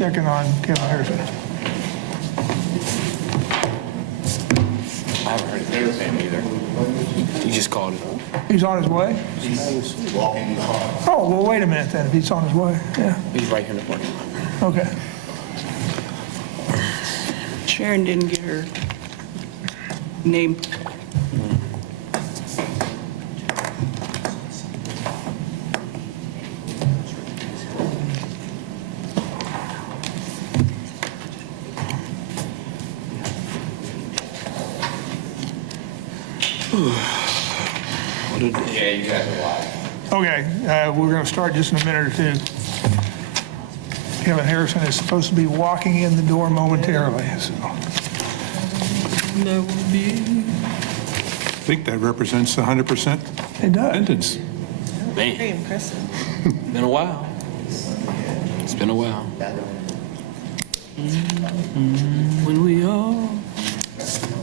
Checking on Kevin Harrison. I haven't heard his name either. He just called it. He's on his way? He's walking the car. Oh, well, wait a minute then, if he's on his way. Yeah, He's right here in the parking lot. okay. Sharon didn't get her name. What a day. Yeah, you guys are live. Okay, we're going to start just in a minute or two. Kevin Harrison is supposed to be walking in the door momentarily, so. That would be. I think that represents the 100% It does. attendance. Very Man, impressive. been a while. It's been a while. When we all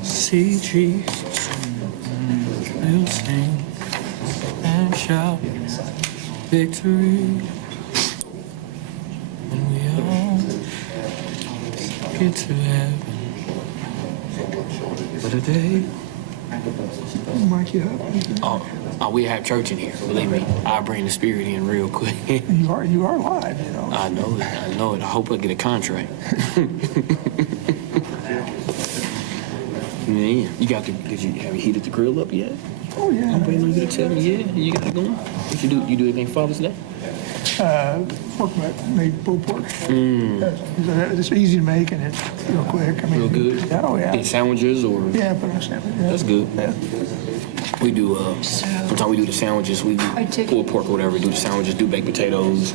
see Jesus, we'll sing and shout victory. When we all get to heaven, but a day. Mic you up. Oh, we have church in here. Believe me, I bring the spirit in real quick. You are live, you know. I know it. I know it. I hope I get a contract. Man, you got the? Have you heated the grill up yet? Oh, yeah. I'm waiting on you to tell me. Yeah, you got it going. What you do? You do anything Father's Day? Pork butt, made pulled pork. It's easy to make and it's real quick. I mean, Real good. Yeah, oh, yeah. Any sandwiches or? Yeah, put on a sandwich. Yeah. That's good. Yeah. We do. Sometimes we do the sandwiches. We do pulled pork or whatever. Do the sandwiches. Do baked potatoes.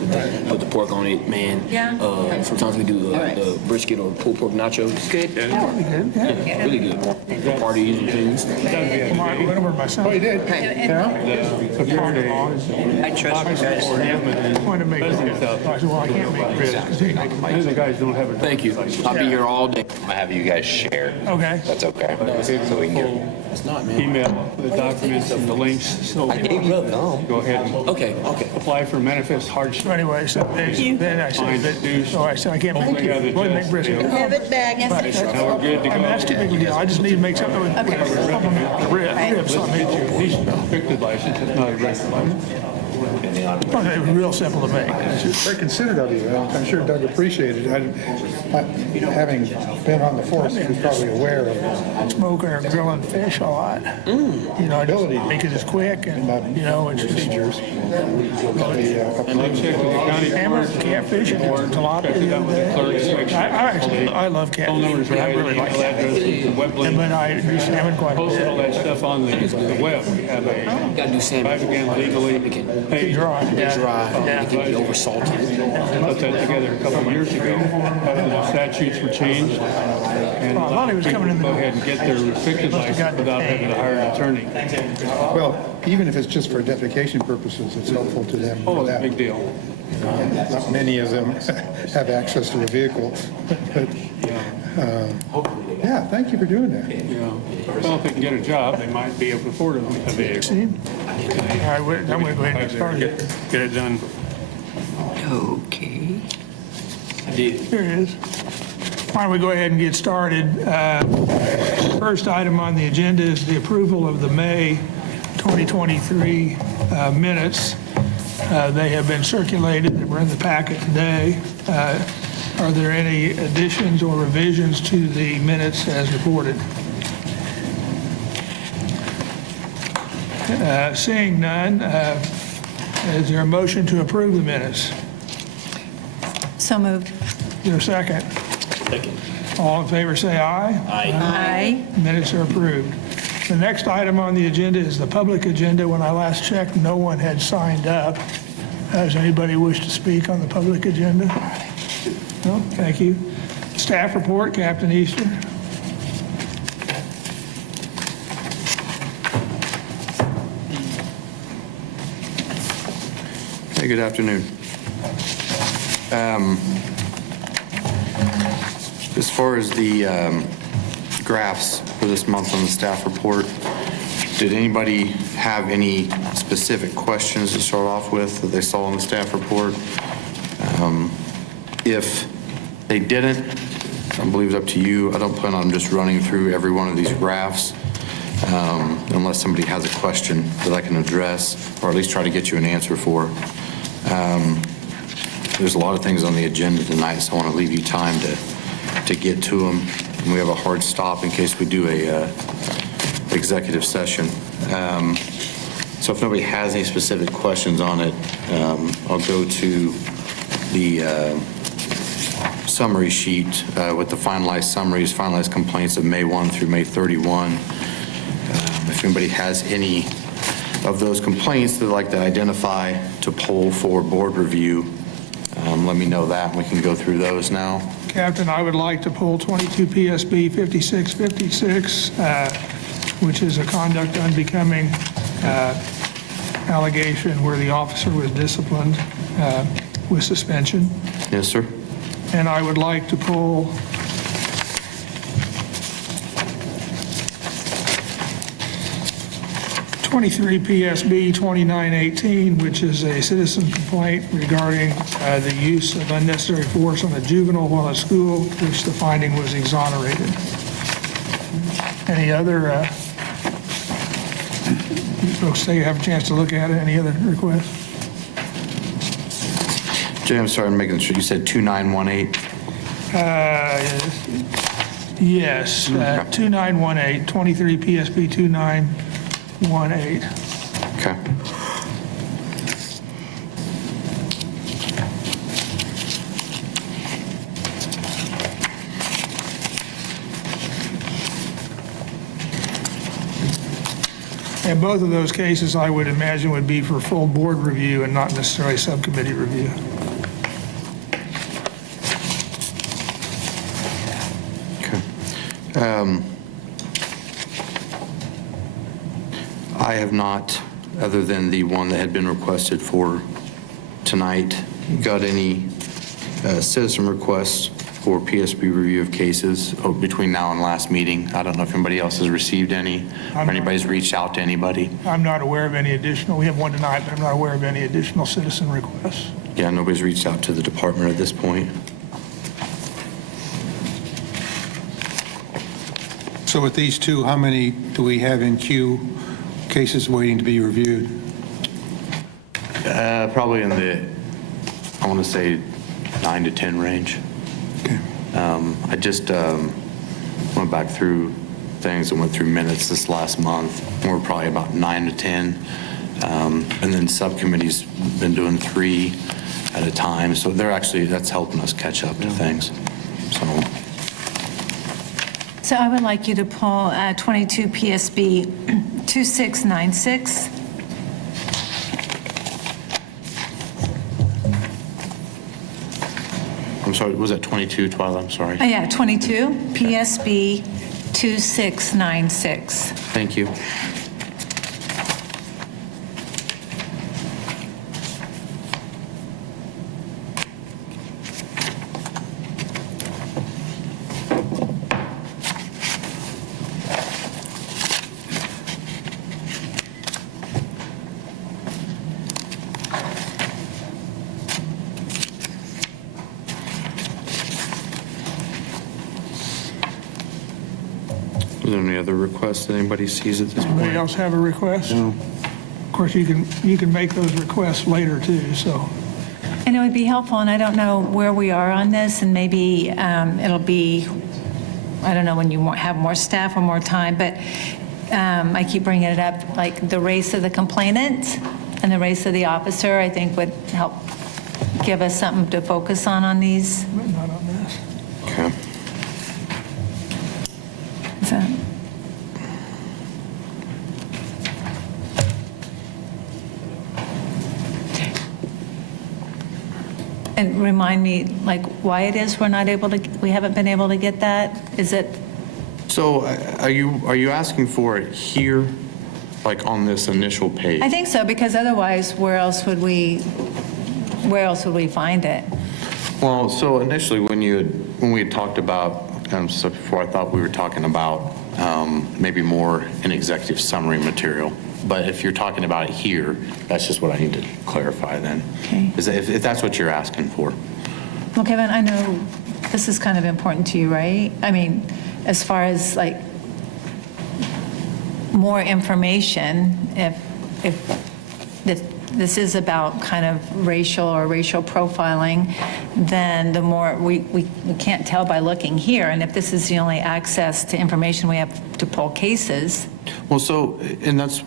Put the pork on it, man. Yeah. Sometimes we do the brisket or pulled pork nachos. Good. Probably good, yeah. Yeah, really good. For parties and things. I went over to my son. Oh, you did? The father-in-law is I trust you guys. going to make ribs. I said, well, I can't make ribs because he can make them. The guys don't have it. Thank you. I'll be here all day. I have you guys share. Okay. That's okay. So we can get. It's not, man. Email the documents and the links, so I gave you a gum. go ahead and Okay. apply for manifest hardship. So anyway, so then I said, so I said, I can't make it. Go ahead and make brisket. Have it back. Now we're good to I mean, that's too go. big a deal. I just need to make something with supplement the ribs. So I made it. He's restricted license, it's not a regular license. It was real simple to make. It's just- Very considerate of you. I'm sure Doug appreciated it. Having been on the force, he was probably aware of smoking or grilling fish a lot. You know, I just make it as quick and, you know, it's just procedures. And I checked with the county hammer, board. catfish, and tilapia the other day. I love Phone numbers catfish. I right, really like email catfish. addresses, the web And link. but I do salmon quite a Posted all bit. that stuff on the web. We have a Gotta do salmon. private again legally paid. Dry, yeah. Dry. Yeah. It can be over salted. Put that together a couple of years ago. The statutes were changed. And I thought he was coming in the go ahead and get their restricted Must have license gotten without paid. having to hire an attorney. Well, even if it's just for identification purposes, it's helpful to them. Oh, for it's a that. big deal. Not many of them have access to a vehicle. But, yeah, thank you for doing that. Yeah. Well, if they can get a job, they might be able to afford a vehicle. See? All right, I'm going to go ahead and get started. Get it done. Okay. Here it is. Why don't we go ahead and get started? First item on the agenda is the approval of the May 2023 minutes. They have been circulated, they were in the packet today. Are there any additions or revisions to the minutes as reported? Seeing none, is there a motion to approve the minutes? So moved. Is there a second? Second. All in favor, say aye. Aye. Minutes are approved. The next item on the agenda is the public agenda. When I last checked, no one had signed up. Does anybody wish to speak on the public agenda? No, thank you. Staff report, Captain Easter. Hey, good afternoon. As far as the graphs for this month on the staff report, did anybody have any specific questions to start off with that they saw on the staff report? If they didn't, I believe it's up to you. I don't plan on just running through every one of these graphs unless somebody has a question that I can address, or at least try to get you an answer for. There's a lot of things on the agenda tonight, so I want to leave you time to get to them. And we have a hard stop in case we do a executive session. So if nobody has any specific questions on it, I'll go to the summary sheet with the finalized summaries, finalized complaints of May 1 through May 31. If anybody has any of those complaints that they'd like to identify to poll for board review, let me know that, and we can go through those now. Captain, I would like to pull 22 PSB 5656, which is a conduct unbecoming allegation where the officer was disciplined with suspension. Yes, sir. And I would like to pull 23 PSB 2918, which is a citizen complaint regarding the use of unnecessary force on a juvenile while at school, which the finding was exonerated. Any other, you folks say you have a chance to look at it, any other requests? Jay, I'm sorry, I'm making sure you said 2918. Yes, 2918, 23 PSB 2918. Okay. And both of those cases, I would imagine, would be for full board review and not necessarily subcommittee review. Okay. I have not, other than the one that had been requested for tonight, got any citizen requests for PSB review of cases between now and last meeting. I don't know if anybody else has received any, or anybody's reached out to anybody. I'm not aware of any additional, we have one tonight, but I'm not aware of any additional citizen requests. Yeah, nobody's reached out to the department at this point. So with these two, how many do we have in queue, cases waiting to be reviewed? Probably in the, I want to say 9 to 10 range. Okay. I just went back through things and went through minutes this last month. We're probably about 9 to 10. And then subcommittees been doing 3 at a time. So they're actually, that's helping us catch up to things. So I would like you to pull 22 PSB 2696. I'm sorry, was that 22, Twyla? I'm sorry. Oh, yeah, 22 PSB 2696. Thank you. Is there any other requests that anybody sees at this Anybody point? else have a request? No. Of course, you can make those requests later too, so. And it would be helpful, and I don't know where we are on this, and maybe it'll be, I don't know when you have more staff or more time, but I keep bringing it up, like the race of the complainant and the race of the officer, I think would help give us something to focus on these. But not on this. Okay. So, and remind me, like, why it is we haven't been able to get that? Is it, So are you asking for it here, like on this initial page? I think so, because otherwise, where else would we find it? Well, so initially when we had talked about, so before I thought we were talking about maybe more an executive summary material. But if you're talking about it here, that's just what I need to clarify then. Okay. Is that, if that's what you're asking for. Well, Kevin, I know this is kind of important to you, right? I mean, as far as like more information, if this is about kind of racial or racial profiling, then the more, we can't tell by looking here, and if this is the only access to information we have to pull cases. Well, so, and that's,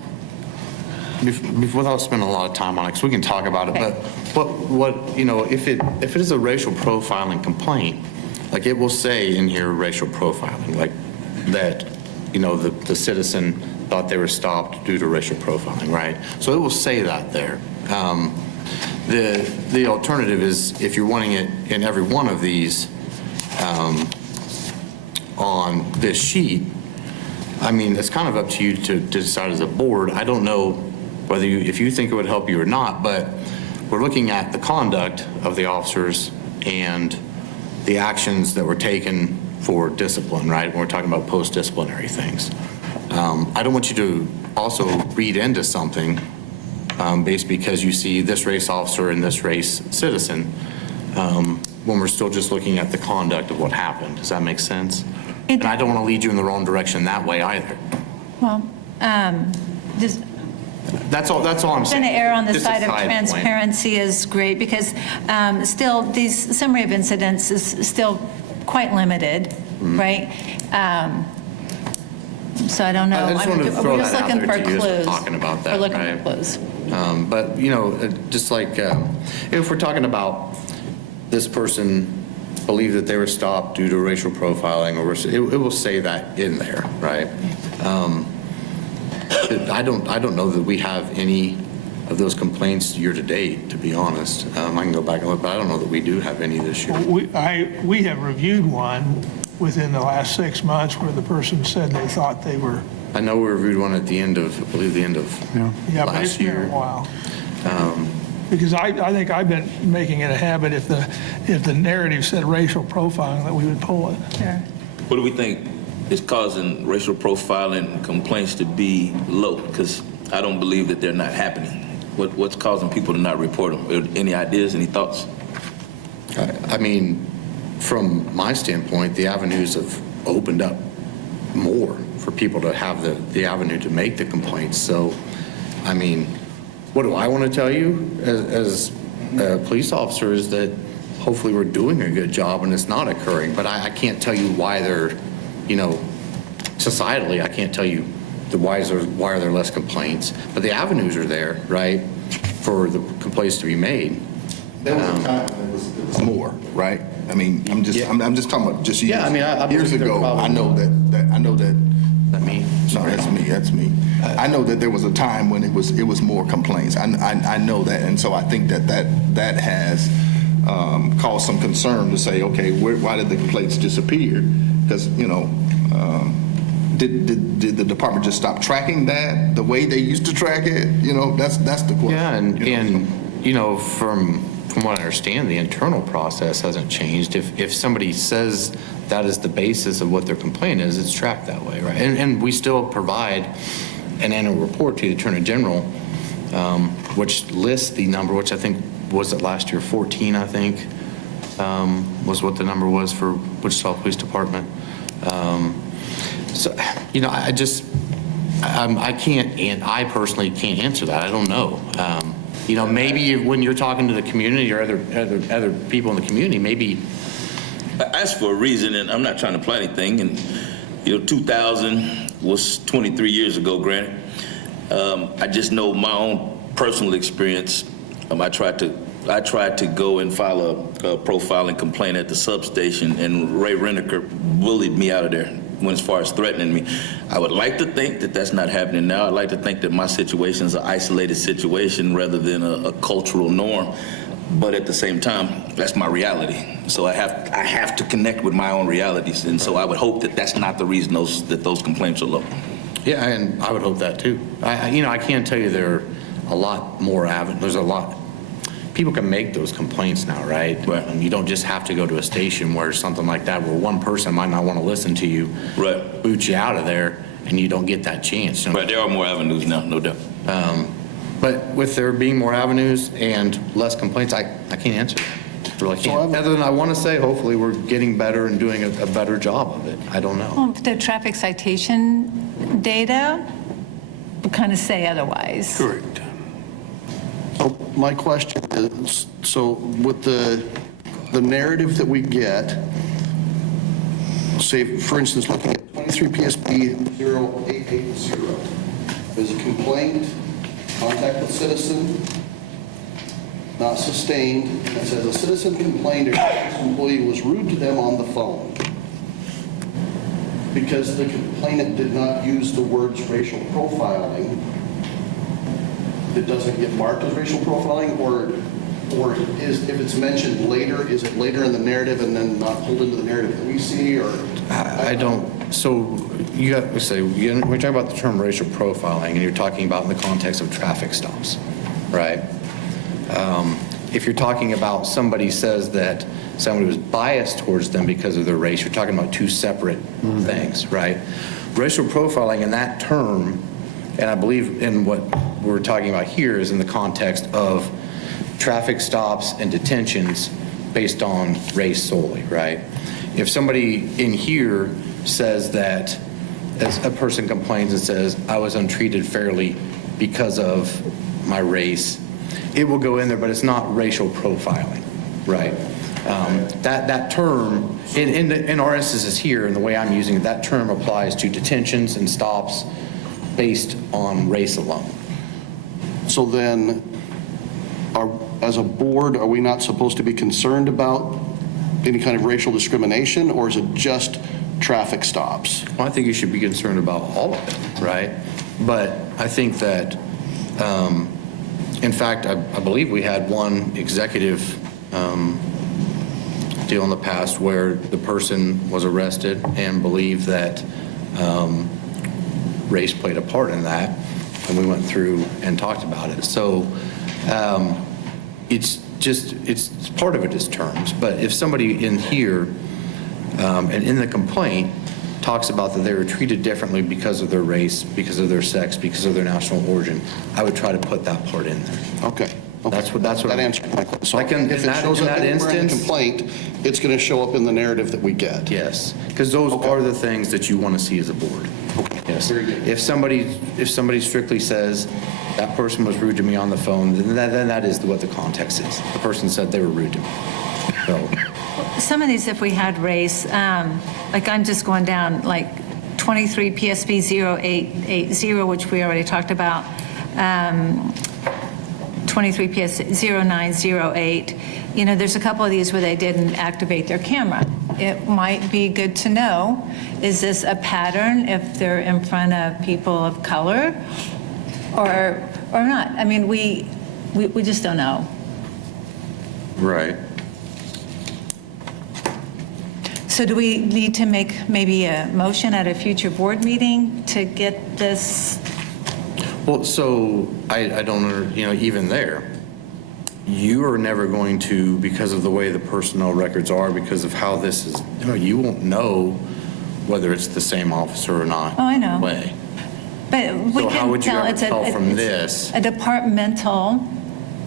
without spending a lot of time on it, because we can talk about it, Okay. but what, you know, if it is a racial profiling complaint, like it will say in here racial profiling, like that, you know, the citizen thought they were stopped due to racial profiling, right? So it will say that there. The alternative is if you're wanting it in every one of these on this sheet, I mean, it's kind of up to you to decide as a board. I don't know whether if you think it would help you or not, but we're looking at the conduct of the officers and the actions that were taken for discipline, right? When we're talking about post-disciplinary things. I don't want you to also read into something based because you see this race officer and this race citizen when we're still just looking at the conduct of what happened. Does that make sense? And I don't want to lead you in the wrong direction that way either. Well, just That's all I'm going saying. to err on the Just a side of point. transparency is great, because still, these summary of incidents is still quite limited, Mm-hmm. right? So I don't know. I just wanted to We're throw just that out looking there for to you as we're clues. talking about that, We're looking right? for clues. But, you know, just like, if we're talking about this person believed that they were stopped due to racial profiling, or it will say that in there, right? I don't know that we have any of those complaints year to date, to be honest. I can go back and look, but I don't know that we do have any this year. We have reviewed one within the last 6 months where the person said they thought they were, I know we reviewed one at the end of, I believe the end of yeah, but it's last been a year. while. Because I think I've been making it a habit, if the narrative said racial profiling, that we would pull it. Sure. What do we think is causing racial profiling complaints to be low? Because I don't believe that they're not happening. What's causing people to not report them? Any ideas, any thoughts? I mean, from my standpoint, the avenues have opened up more for people to have the avenue to make the complaints. So, I mean, what do I want to tell you as a police officer is that hopefully we're doing a good job and it's not occurring. But I can't tell you why they're, you know, societally, I can't tell you why are there less complaints. But the avenues are there, right, for the complaints to be made. There was a time when it was more, right? I mean, I'm just talking about just years. Yeah, I mean, I years believe there ago. probably I know that. That me? No, that's me. I know that there was a time when it was more complaints. I know that, and so I think that has caused some concern to say, okay, why did the complaints disappear? Because did the department just stop tracking that the way they used to track it? That's the question. Yeah, and from what I understand, the internal process hasn't changed. If somebody says that is the basis of what their complaint is, it's tracked that way, right? And we still provide an annual report to the Attorney General, which lists the number, which I think, was it last year, 14, I think, was what the number was for Wichita Police Department. So, I can't, and I personally can't answer that. I don't know. Maybe when you're talking to the community or other people in the community, maybe. I asked for a reason, and I'm not trying to play anything. And 2000 was 23 years ago, granted. I just know my own personal experience. I tried to go and file a profiling complaint at the substation, and Ray Reneker bullied me out of there. Went as far as threatening me. I would like to think that that's not happening now. I'd like to think that my situation is an isolated situation rather than a cultural norm. But at the same time, that's my reality. So I have to connect with my own realities. And so I would hope that that's not the reason those complaints are low. Yeah, and I would hope that too. I can't tell you there are a lot more avenues. There's a lot. People can make those complaints now, right? Right. You don't just have to go to a station where something like that, where one person might not want to listen to you, Right. boot you out of there, and you don't get that chance. Right, there are more avenues now, no doubt. But with there being more avenues and less complaints, I can't answer that. really can't. Other than I want to say, hopefully, we're getting better and doing a better job of it. I don't know. Well, the traffic citation data would kind of say otherwise. Correct. So my question is, so with the narrative that we get, say, for instance, looking at 23 PSP 0880, there's a complaint, contact with citizen, not sustained. It says a citizen complained a employee was rude to them on the phone. Because the complainant did not use the words racial profiling, it doesn't get marked as racial profiling, or is, if it's mentioned later, is it later in the narrative and then not pulled into the narrative that we see, or? I don't, so you got to say, we're talking about the term racial profiling, and you're talking about in the context of traffic stops, right? If you're talking about somebody says that somebody was biased towards them because of their race, you're talking about two separate things, right? Racial profiling in that term, and I believe in what we're talking about here, is in the context of traffic stops and detentions based on race solely, right? If somebody in here says that, as a person complains and says, I was untreated fairly because of my race, it will go in there, but it's not racial profiling, right? That term, in our instances here, and the way I'm using it, that term applies to detentions and stops based on race alone. So then, as a board, are we not supposed to be concerned about any kind of racial discrimination, or is it just traffic stops? Well, I think you should be concerned about all of it, right? But I think that, in fact, I believe we had one executive deal in the past where the person was arrested and believed that race played a part in that, and we went through and talked about it. So it's part of it is terms, but if somebody in here and in the complaint talks about that they were treated differently because of their race, because of their sex, because of their national origin, I would try to put that part in there. Okay. That's what That answers my question. So Like in if it that- shows in up that anywhere in the instance- complaint, it's going to show up in the narrative that we get. Yes, because those are the things that you want to see as a board. Yes. Very good. If somebody strictly says, that person was rude to me on the phone, then that is what the context is. The person said they were rude to me. So, Some of these, if we had race, like I'm just going down, like 23 PSB 0880, which we already talked about, 23 PS 0908, there's a couple of these where they didn't activate their camera. It might be good to know, is this a pattern if they're in front of people of color or not? I mean, we just don't know. right. So do we need to make maybe a motion at a future board meeting to get this? Well, so I don't, even there, you are never going to, because of the way the personnel records are, because of how this is, you won't know whether it's the same officer or not. Oh, I know. Way. But we So how can would you tell ever it's tell from it's this? a departmental,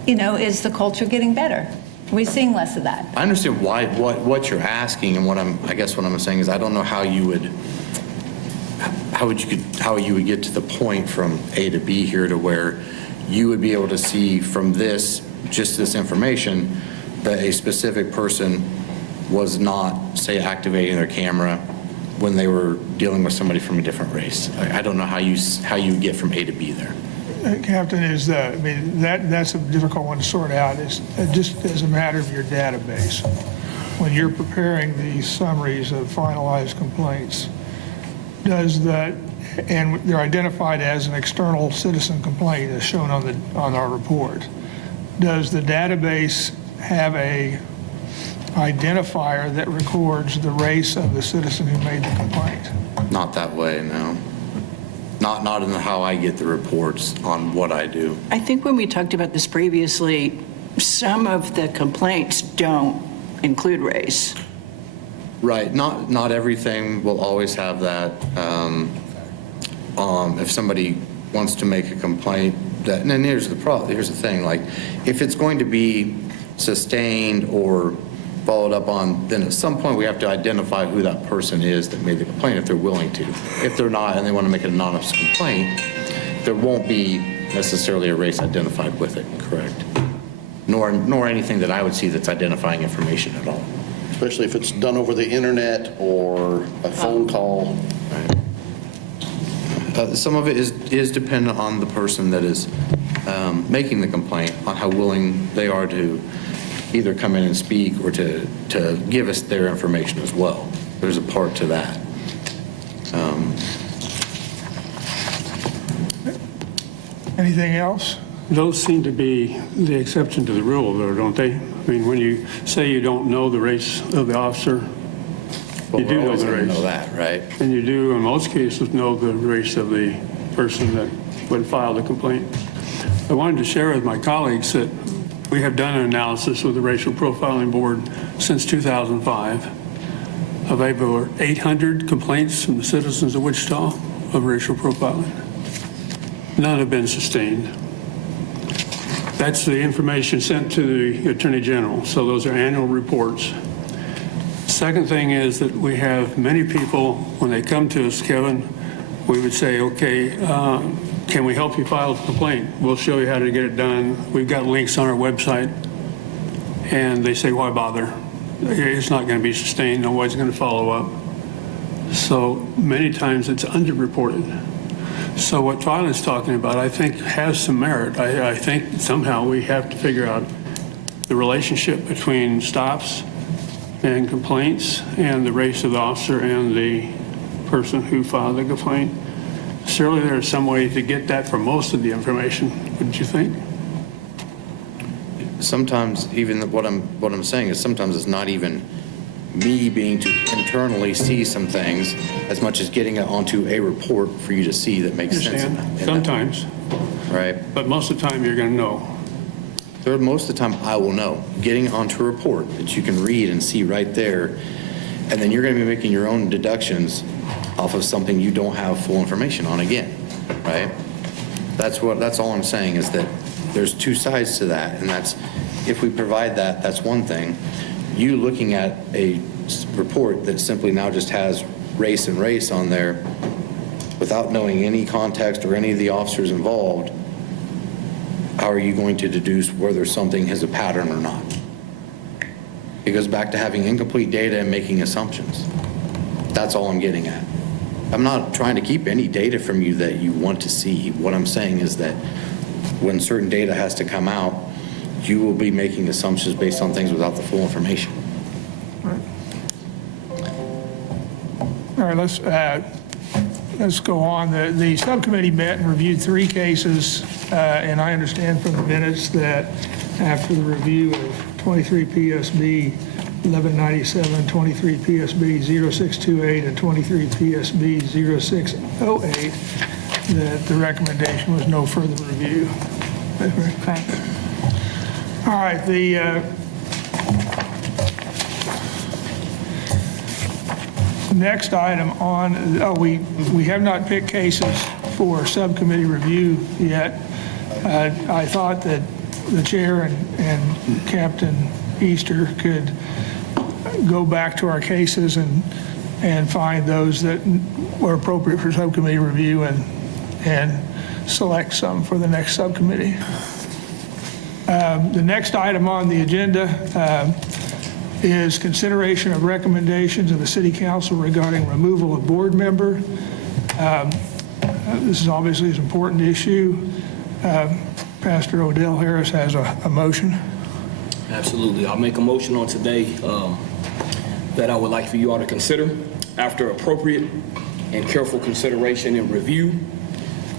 is the culture getting better? Are we seeing less of that? I understand what you're asking, and what I'm saying is I don't know how you would get to the point from A to B here to where you would be able to see from this information that a specific person was not, say, activating their camera when they were dealing with somebody from a different race. I don't know how you get from A to B there. Captain, that's a difficult one to sort out. It's just as a matter of your database. When you're preparing the summaries of finalized complaints, and they're identified as an external citizen complaint as shown on our report, does the database have a identifier that records the race of the citizen who made the complaint? Not that way, no. Not in how I get the reports on what I do. I think when we talked about this previously, some of the complaints don't include race. Right, not everything will always have that. If somebody wants to make a complaint, and then here's the thing, like, if it's going to be sustained or followed up on, then at some point we have to identify who that person is that made the complaint if they're willing to. If they're not and they want to make an anonymous complaint, there won't be necessarily a race identified with it, correct? Nor anything that I would see that's identifying information at all. Especially if it's done over the internet or a phone call. Some of it is dependent on the person that is making the complaint, on how willing they are to either come in and speak or to give us their information as well. There's a part to that. Anything else? Those seem to be the exception to the rule, though, don't they? I mean, when you say you don't know the race of the officer, But you do we're know always the going to race. know that, right? And you do, in most cases, know the race of the person that would file the complaint. I wanted to share with my colleagues that we have done an analysis with the Racial Profiling Board since 2005 of over 800 complaints from the citizens of Wichita of racial profiling. None have been sustained. That's the information sent to the Attorney General, so those are annual reports. Second thing is that we have many people, when they come to us, Kevin, we would say, okay, can we help you file a complaint? We'll show you how to get it done. We've got links on our website. And they say, why bother? It's not going to be sustained. Nobody's going to follow up. So many times it's underreported. So what Twyla's talking about, I think, has some merit. I think somehow we have to figure out the relationship between stops and complaints and the race of the officer and the person who filed the complaint. Surely there's some way to get that for most of the information, wouldn't you think? Sometimes even what I'm saying is sometimes it's not even me being to internally see some things as much as getting it onto a report for you to see that makes sense. Sometimes. Right. But most of the time you're going to know. Most of the time I will know. Getting it onto a report that you can read and see right there, and then you're going to be making your own deductions off of something you don't have full information on again, right? That's all I'm saying is that there's two sides to that, and that's, if we provide that, that's one thing. You looking at a report that simply now just has race and race on there without knowing any context or any of the officers involved, how are you going to deduce whether something has a pattern or not? It goes back to having incomplete data and making assumptions. That's all I'm getting at. I'm not trying to keep any data from you that you want to see. What I'm saying is that when certain data has to come out, you will be making assumptions based on things without the full information. All right, let's go on. The subcommittee met and reviewed 3 cases, and I understand from the minutes that after the review of 23 PSB 1197, 23 PSB 0628, and 23 PSB 0608, that the recommendation was no further review. Correct. All right, the next item on, we have not picked cases for subcommittee review yet. I thought that the chair and Captain Easter could go back to our cases and find those that were appropriate for subcommittee review and select some for the next subcommittee. The next item on the agenda is consideration of recommendations of the City Council regarding removal of board member. This is obviously an important issue. Pastor Odell Harris has a motion. Absolutely. I'll make a motion on today that I would like for you all to consider. After appropriate and careful consideration and review,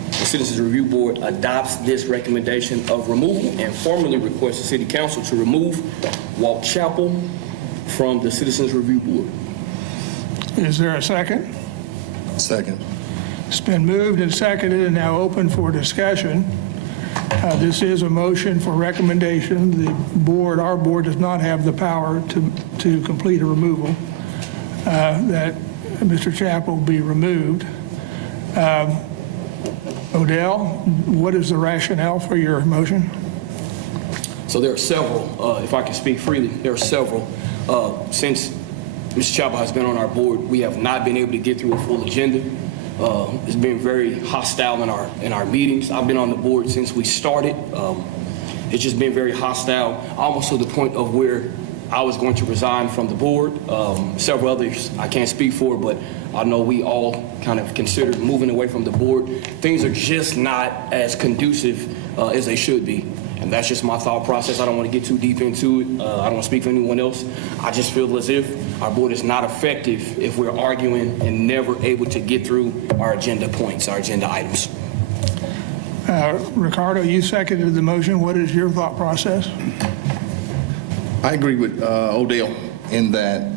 the Citizens Review Board adopts this recommendation of removal and formally requests the City Council to remove Walt Chappell from the Citizens Review Board. Is there a second? Second. It's been moved and seconded and now open for discussion. This is a motion for recommendation. The board, our board, does not have the power to complete a removal, that Mr. Chappell be removed. Odell, what is the rationale for your motion? So there are several, if I can speak freely, there are several. Since Mr. Chapel has been on our board, we have not been able to get through a full agenda. It's been very hostile in our meetings. I've been on the board since we started. It's just been very hostile, almost to the point of where I was going to resign from the board. Several others I can't speak for, but I know we all kind of considered moving away from the board. Things are just not as conducive as they should be. And that's just my thought process. I don't want to get too deep into it. I don't want to speak for anyone else. I just feel as if our board is not effective if we're arguing and never able to get through our agenda points, our agenda items. Ricardo, you seconded the motion. What is your thought process? I agree with Odell in that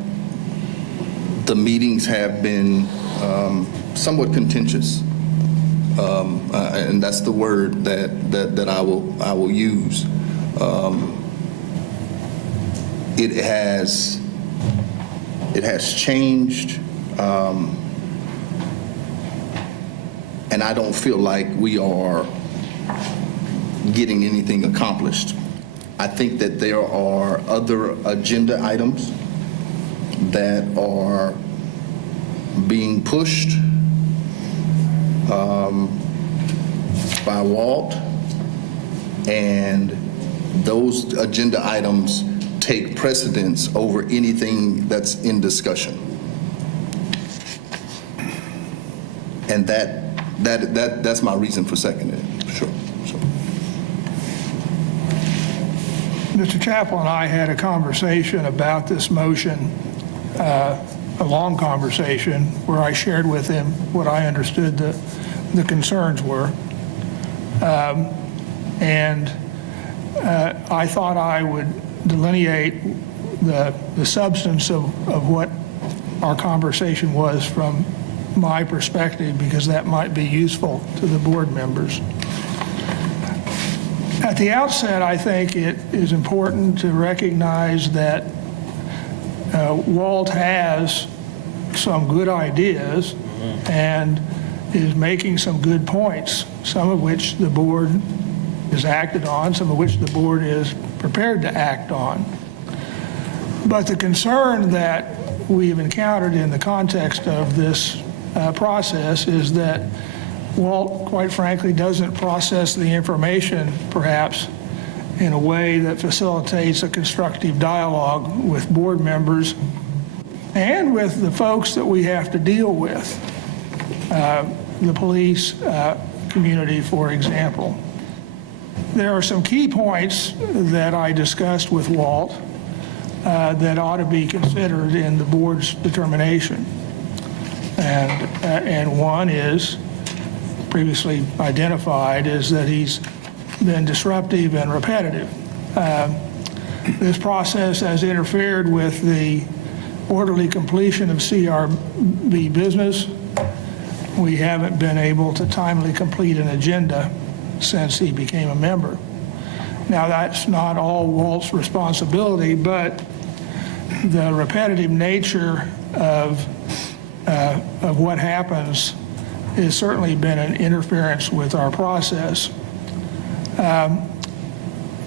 the meetings have been somewhat contentious. And that's the word that I will use. It has changed, and I don't feel like we are getting anything accomplished. I think that there are other agenda items that are being pushed by Walt, and those agenda items take precedence over anything that's in discussion. And that's my reason for seconding it, for sure. So. Mr. Chappell and I had a conversation about this motion, a long conversation, where I shared with him what I understood the concerns were. I thought I would delineate the substance of what our conversation was from my perspective, because that might be useful to the board members. At the outset, I think it is important to recognize that Walt has some good ideas and is making some good points, some of which the board has acted on, some of which the board is prepared to act on. But the concern that we've encountered in the context of this process is that Walt, quite frankly, doesn't process the information, perhaps, in a way that facilitates a constructive dialogue with board members and with the folks that we have to deal with, the police community, for example. There are some key points that I discussed with Walt that ought to be considered in the board's determination. And one is, previously identified, is that he's been disruptive and repetitive. This process has interfered with the orderly completion of CRB business. We haven't been able to timely complete an agenda since he became a member. Now, that's not all Walt's responsibility, but the repetitive nature of what happens has certainly been an interference with our process.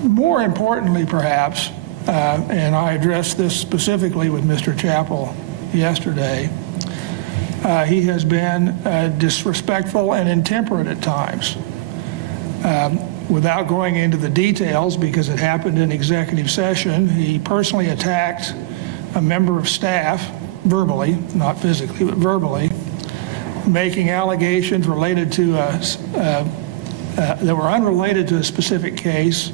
More importantly, perhaps, and I addressed this specifically with Mr. Chappell yesterday, he has been disrespectful and intemperate at times. Without going into the details, because it happened in executive session, he personally attacked a member of staff, verbally, not physically, but verbally, making allegations related to that were unrelated to a specific case,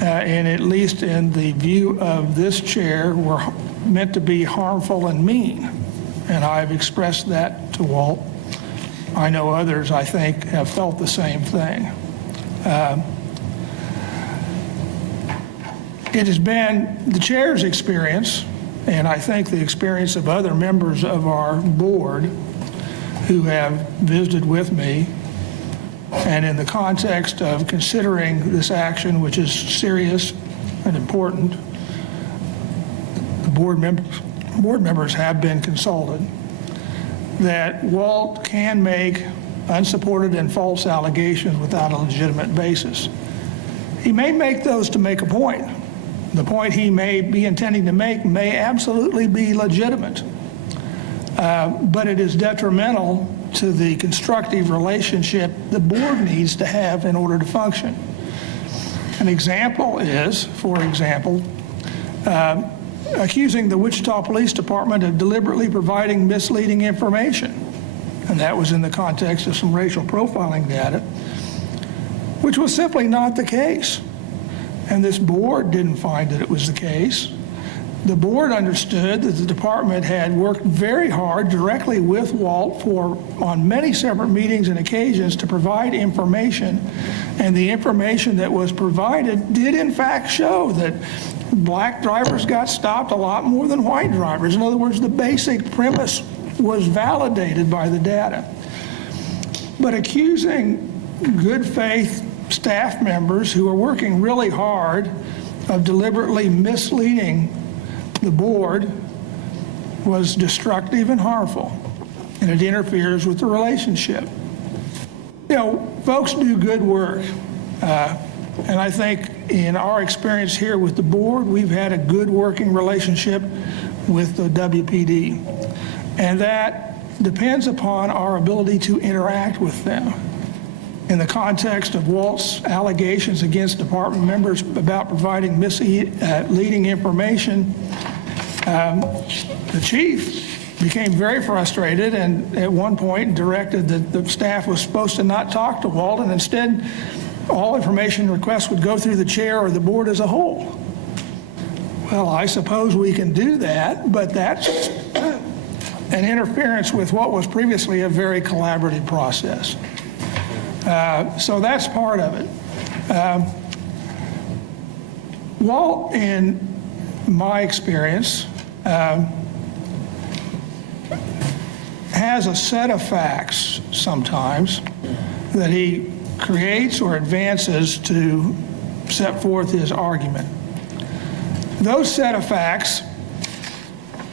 and at least in the view of this chair, were meant to be harmful and mean. And I've expressed that to Walt. I know others, I think, have felt the same thing. It has been the chair's experience, and I think the experience of other members of our board who have visited with me, and in the context of considering this action, which is serious and important, the board members have been consulted, that Walt can make unsupported and false allegations without a legitimate basis. He may make those to make a point. The point he may be intending to make may absolutely be legitimate, but it is detrimental to the constructive relationship the board needs to have in order to function. An example is, for example, accusing the Wichita Police Department of deliberately providing misleading information, and that was in the context of some racial profiling data, which was simply not the case. And this board didn't find that it was the case. The board understood that the department had worked very hard directly with Walt on many separate meetings and occasions to provide information, and the information that was provided did in fact show that black drivers got stopped a lot more than white drivers. In other words, the basic premise was validated by the data. But accusing good faith staff members who are working really hard of deliberately misleading the board was destructive and harmful, and it interferes with the relationship. You know, folks do good work, and I think in our experience here with the board, we've had a good working relationship with the WPD, and that depends upon our ability to interact with them. In the context of Walt's allegations against department members about providing misleading information, the chief became very frustrated and at one point directed that the staff was supposed to not talk to Walt, and instead all information requests would go through the chair or the board as a whole. Well, I suppose we can do that, but that's an interference with what was previously a very collaborative process. So that's part of it. Walt, in my experience, has a set of facts sometimes that he creates or advances to set forth his argument. Those set of facts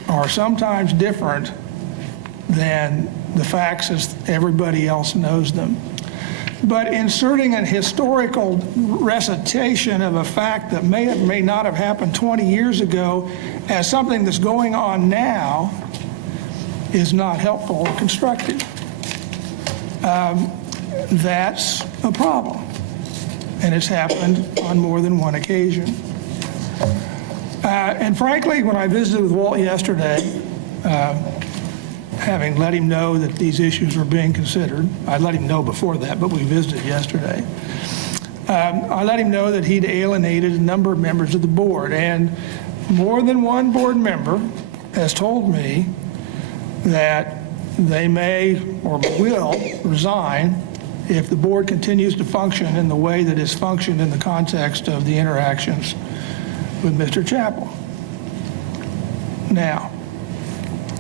are sometimes different than the facts as everybody else knows them. But inserting an historical recitation of a fact that may or may not have happened 20 years ago as something that's going on now is not helpful or constructive. That's a problem, and it's happened on more than one occasion. And frankly, when I visited with Walt yesterday, having let him know that these issues were being considered. I let him know before that, but we visited yesterday. I let him know that he'd alienated a number of members of the board, and more than one board member has told me that they may or will resign if the board continues to function in the way that it's functioned in the context of the interactions with Mr. Chappell. Now,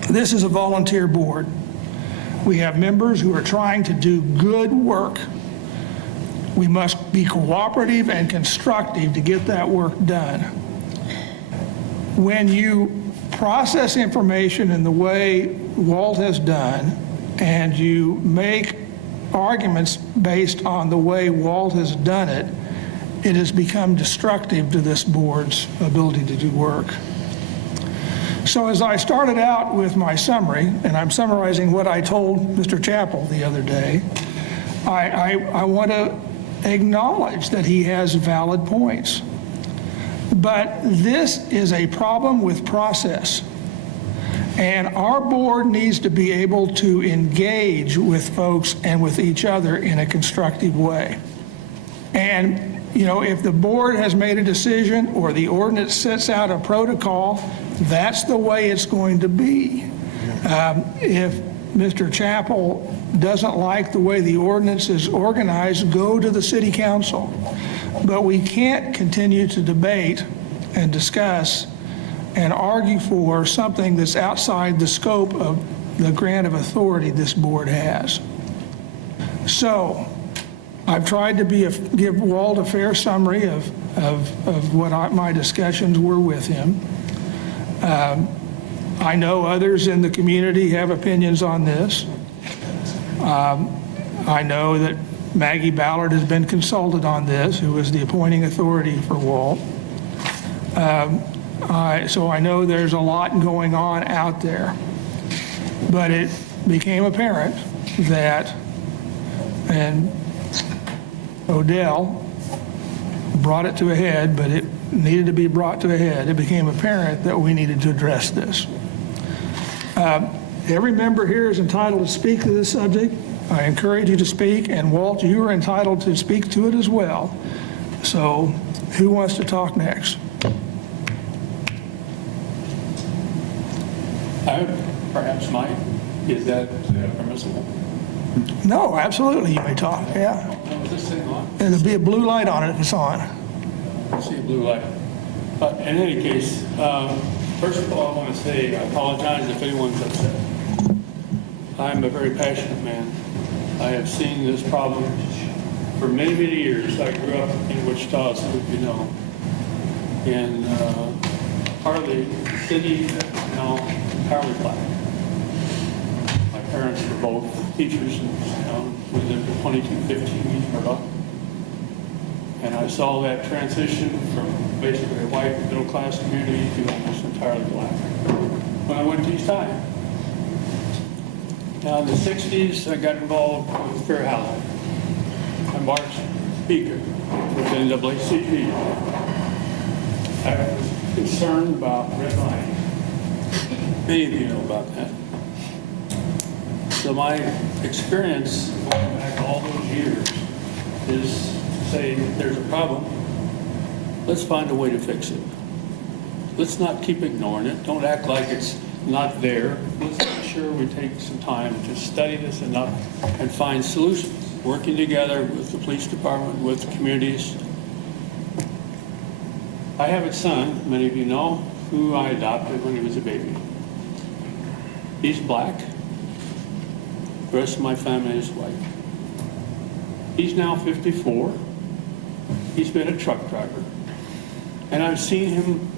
this is a volunteer board. We have members who are trying to do good work. We must be cooperative and constructive to get that work done. When you process information in the way Walt has done, and you make arguments based on the way Walt has done it, it has become destructive to this board's ability to do work. So as I started out with my summary, and I'm summarizing what I told Mr. Chappell the other day, I want to acknowledge that he has valid points. But this is a problem with process. And our board needs to be able to engage with folks and with each other in a constructive way. And, you know, if the board has made a decision or the ordinance sets out a protocol, that's the way it's going to be. If Mr. Chappell doesn't like the way the ordinance is organized, go to the city council. But we can't continue to debate and discuss and argue for something that's outside the scope of the grant of authority this board has. So I've tried to give Walt a fair summary of what my discussions were with him. I know others in the community have opinions on this. I know that Maggie Ballard has been consulted on this, who is the appointing authority for Walt. So I know there's a lot going on out there. But it became apparent that, and Odell brought it to a head, but it needed to be brought to a head. It became apparent that we needed to address this. Every member here is entitled to speak to this subject. I encourage you to speak, and Walt, you are entitled to speak to it as well. So who wants to talk next? I perhaps might. Is that permissible? No, absolutely, you may talk, yeah. Is this thing on? And there'll be a blue light on it if it's on. I see a blue light. But in any case, first of all, I want to say I apologize if anyone's upset. I'm a very passionate man. I have seen this problem for many, many years. I grew up in Wichita, so you know, in part of the city that now entirely black. My parents were both teachers, and we lived at 2215 East Murdoch. And I saw that transition from basically a white middle-class community to almost entirely black when I went to East High. Now, in the 60s, I got involved with fair housing. I marched speaker with NAACP. I was concerned about redlining. Many of you know about that. So my experience going back all those years is to say there's a problem. Let's find a way to fix it. Let's not keep ignoring it. Don't act like it's not there. Let's make sure we take some time to study this enough and find solutions, working together with the police department, with the communities. I have a son, many of you know, who I adopted when he was a baby. He's black. The rest of my family is white. He's now 54. He's been a truck driver. And I've seen him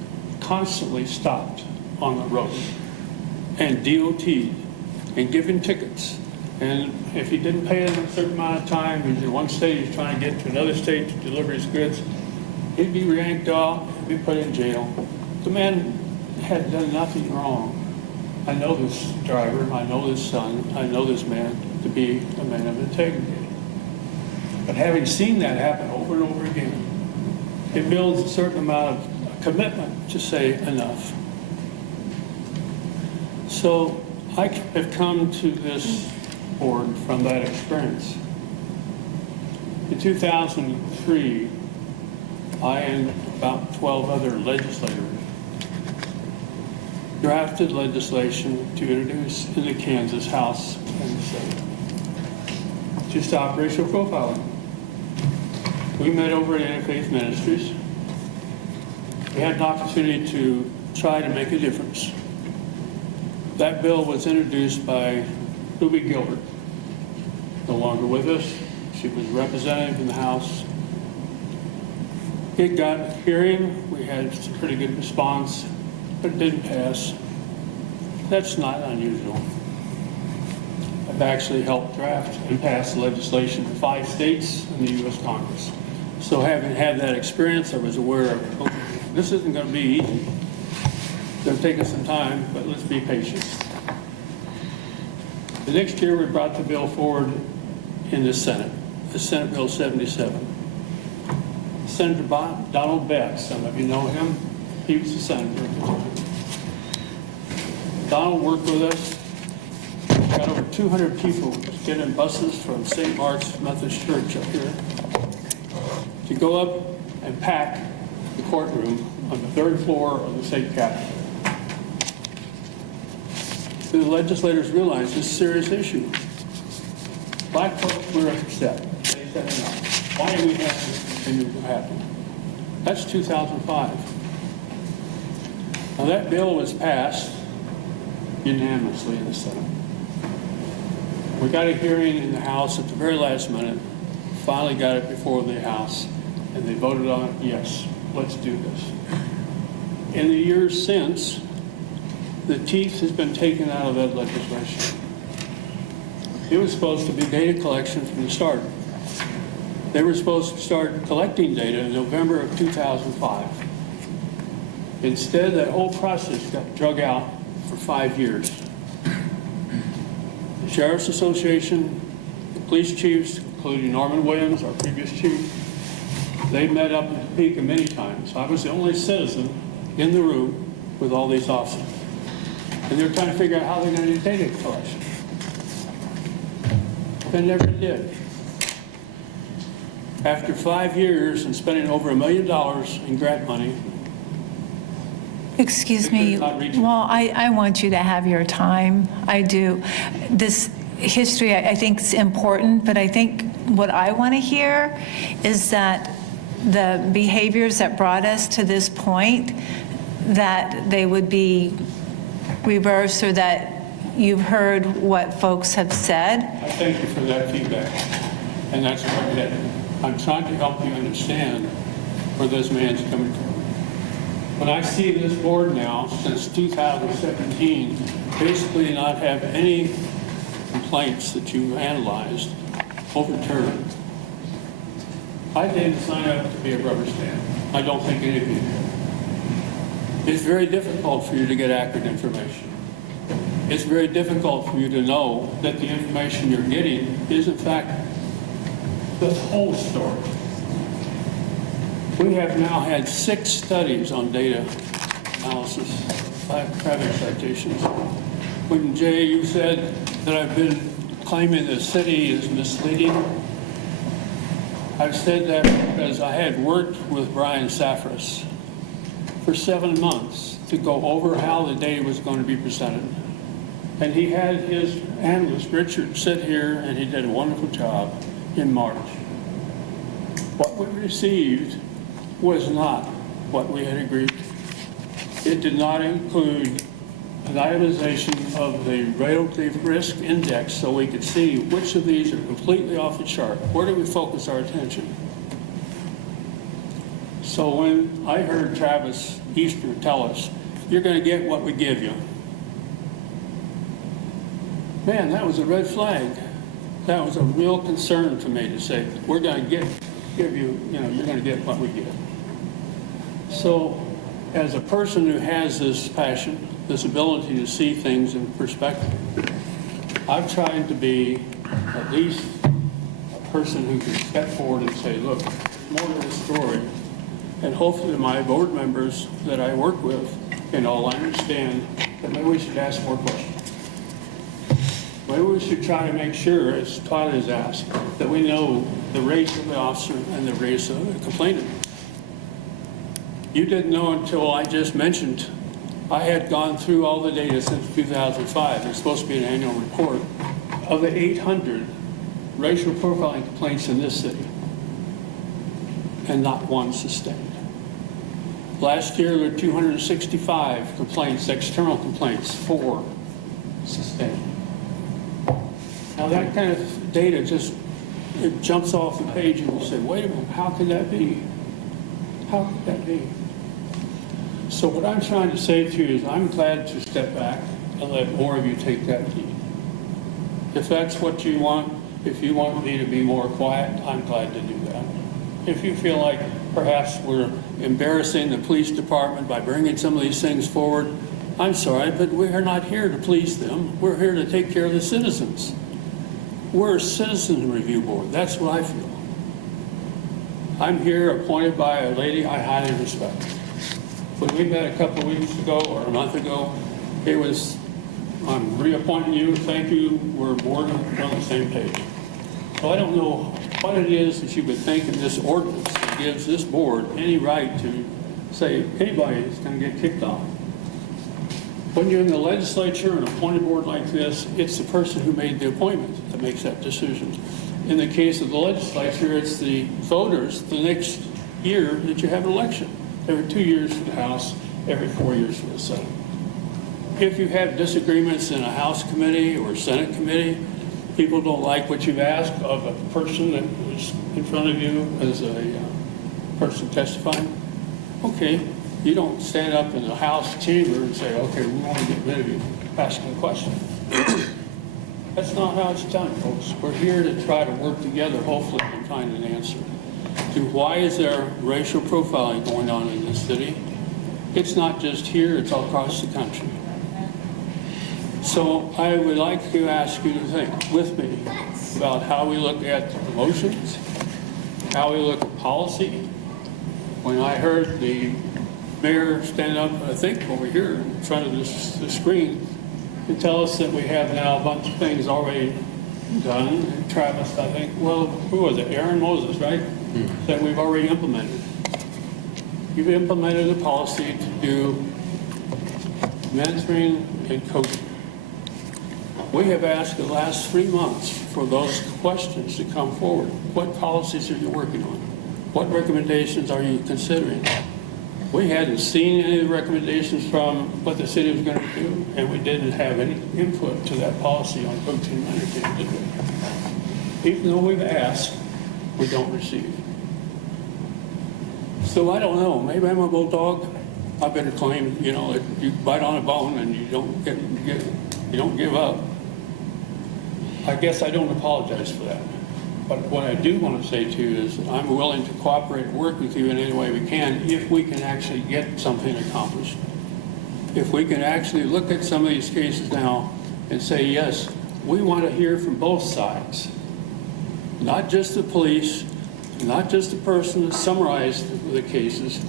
constantly stopped on the road and DOT'd and given tickets. And if he didn't pay them a certain amount of time, he's in one state, he's trying to get to another state to deliver his goods, he'd be yanked off, be put in jail. The man had done nothing wrong. I know this driver, I know this son, I know this man to be a man of integrity. But having seen that happen over and over again, it builds a certain amount of commitment to say enough. So I have come to this board from that experience. In 2003, I and about 12 other legislators drafted legislation to introduce in the Kansas House and the Senate to stop racial profiling. We met over at Interfaith Ministries. We had an opportunity to try to make a difference. That bill was introduced by Ruby Gilbert, no longer with us. She was representative in the House. It got a hearing. We had a pretty good response, but it didn't pass. That's not unusual. I've actually helped draft and pass legislation in 5 states in the U.S. Congress. So having had that experience, I was aware of, okay, this isn't going to be easy. It's going to take us some time, but let's be patient. The next year, we brought the bill forward in the Senate Bill 77. Senator Donald Betts, some of you know him, he was the senator at the time. Donald worked with us. Got over 200 people getting buses from St. Mark's Methodist Church up here to go up and pack the courtroom on the 3rd floor of the state capitol. The legislators realized this is a serious issue. Black folks were upset. They said enough. Why do we have this continue to happen? That's 2005. Now that bill was passed unanimously in the Senate. We got a hearing in the House at the very last minute, finally got it before the House, and they voted on it, yes, let's do this. In the years since, the teeth has been taken out of that legislation. It was supposed to be data collection from the start. They were supposed to start collecting data in November of 2005. Instead, that whole process got drug out for 5 years. The Sheriff's Association, the police chiefs, including Norman Williams, our previous chief, they met up in Topeka many times. I was the only citizen in the room with all these officers. And they were trying to figure out how they're going to do data collection. They never did. After 5 years and spending over $1 million in grant money, Excuse me, well, I want you to have your time. I do. This history, I think, is important, but I think what I want to hear is that the behaviors that brought us to this point, that they would be reversed, or that you've heard what folks have said. I thank you for that feedback. And that's what I'm trying to help you understand where this man's coming from. When I see this board now, since 2017, basically not have any complaints that you analyzed overturned, I didn't sign up to be a rubber stamp. I don't think any of you did. It's very difficult for you to get accurate information. It's very difficult for you to know that the information you're getting is, in fact, the whole story. We have now had 6 studies on data analysis, 5 traffic citations. When Jay, you said that I've been claiming the city is misleading, I've said that because I had worked with Brian Safras for 7 months to go over how the data was going to be presented. And he had his analyst, Richard, sit here, and he did a wonderful job in March. What we received was not what we had agreed to. It did not include an itemization of the relative risk index so we could see which of these are completely off the chart. Where do we focus our attention? So when I heard Travis Easter tell us, you're going to get what we give you, man, that was a red flag. That was a real concern to me to say, we're going to give you, you're going to get what we give. So as a person who has this passion, this ability to see things in perspective, I've tried to be at least a person who can step forward and say, look, there's more to the story. And hopefully my board members that I work with can all understand that maybe we should ask more questions. Maybe we should try to make sure, as Todd has asked, that we know the race of the officer and the race of the complainant. You didn't know until I just mentioned I had gone through all the data since 2005. There's supposed to be an annual report of the 800 racial profiling complaints in this city, and not one sustained. Last year, there were 265 complaints, external complaints, 4 sustained. Now, that kind of data just, it jumps off the page and you say, wait a minute, how could that be? How could that be? So what I'm trying to say to you is I'm glad to step back and let more of you take that lead. If that's what you want, if you want me to be more quiet, I'm glad to do that. If you feel like perhaps we're embarrassing the police department by bringing some of these things forward, I'm sorry, but we're not here to please them. We're here to take care of the citizens. We're a citizen review board. That's what I feel. I'm here appointed by a lady I highly respect. When we met a couple of weeks ago or a month ago, it was, I'm reappointing you, thank you, we're more on the same page. So I don't know what it is that you would think in this ordinance that gives this board any right to say anybody is going to get kicked off. When you're in the legislature, an appointed board like this, it's the person who made the appointment that makes that decision. In the case of the legislature, it's the voters the next year that you have an election. Every 2 years for the House, every 4 years for the Senate. If you have disagreements in a House committee or Senate committee, people don't like what you've asked of a person that was in front of you as a person testifying, okay, you don't stand up in the House chamber and say, okay, we want to get rid of you, asking a question. That's not how it's done, folks. We're here to try to work together, hopefully, and find an answer to why is there racial profiling going on in this city. It's not just here, it's all across the country. So I would like to ask you to think with me about how we look at promotions, how we look at policy. When I heard the mayor stand up, I think over here in front of the screen, to tell us that we have now a bunch of things already done, and Travis, I think, well, who was it? Aaron Moses, right? That we've already implemented. You've implemented a policy to do mentoring and coaching. We have asked the last 3 months for those questions to come forward. What policies are you working on? What recommendations are you considering? We hadn't seen any of the recommendations from what the city was going to do, and we didn't have any input to that policy on coaching and mentoring, did we? Even though we've asked, we don't receive. So I don't know, maybe I'm a bulldog. I better claim, you know, that you bite on a bone and you don't give up. I guess I don't apologize for that. But what I do want to say to you is I'm willing to cooperate and work with you in any way we can if we can actually get something accomplished. If we can actually look at some of these cases now and say, yes, we want to hear from both sides. Not just the police, not just the person that summarized the cases,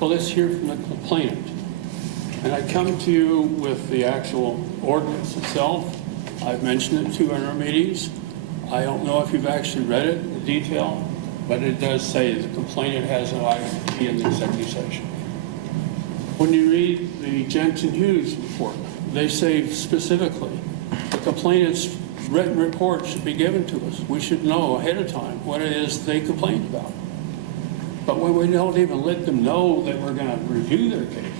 but let's hear from the complainant. And I come to you with the actual ordinance itself. I've mentioned it to in our meetings. I don't know if you've actually read it in detail, but it does say the complainant has an right to be in the executive session. When you read the Jensen Hughes report, they say specifically the complainant's written report should be given to us. We should know ahead of time what it is they complained about. But when we don't even let them know that we're going to review their case,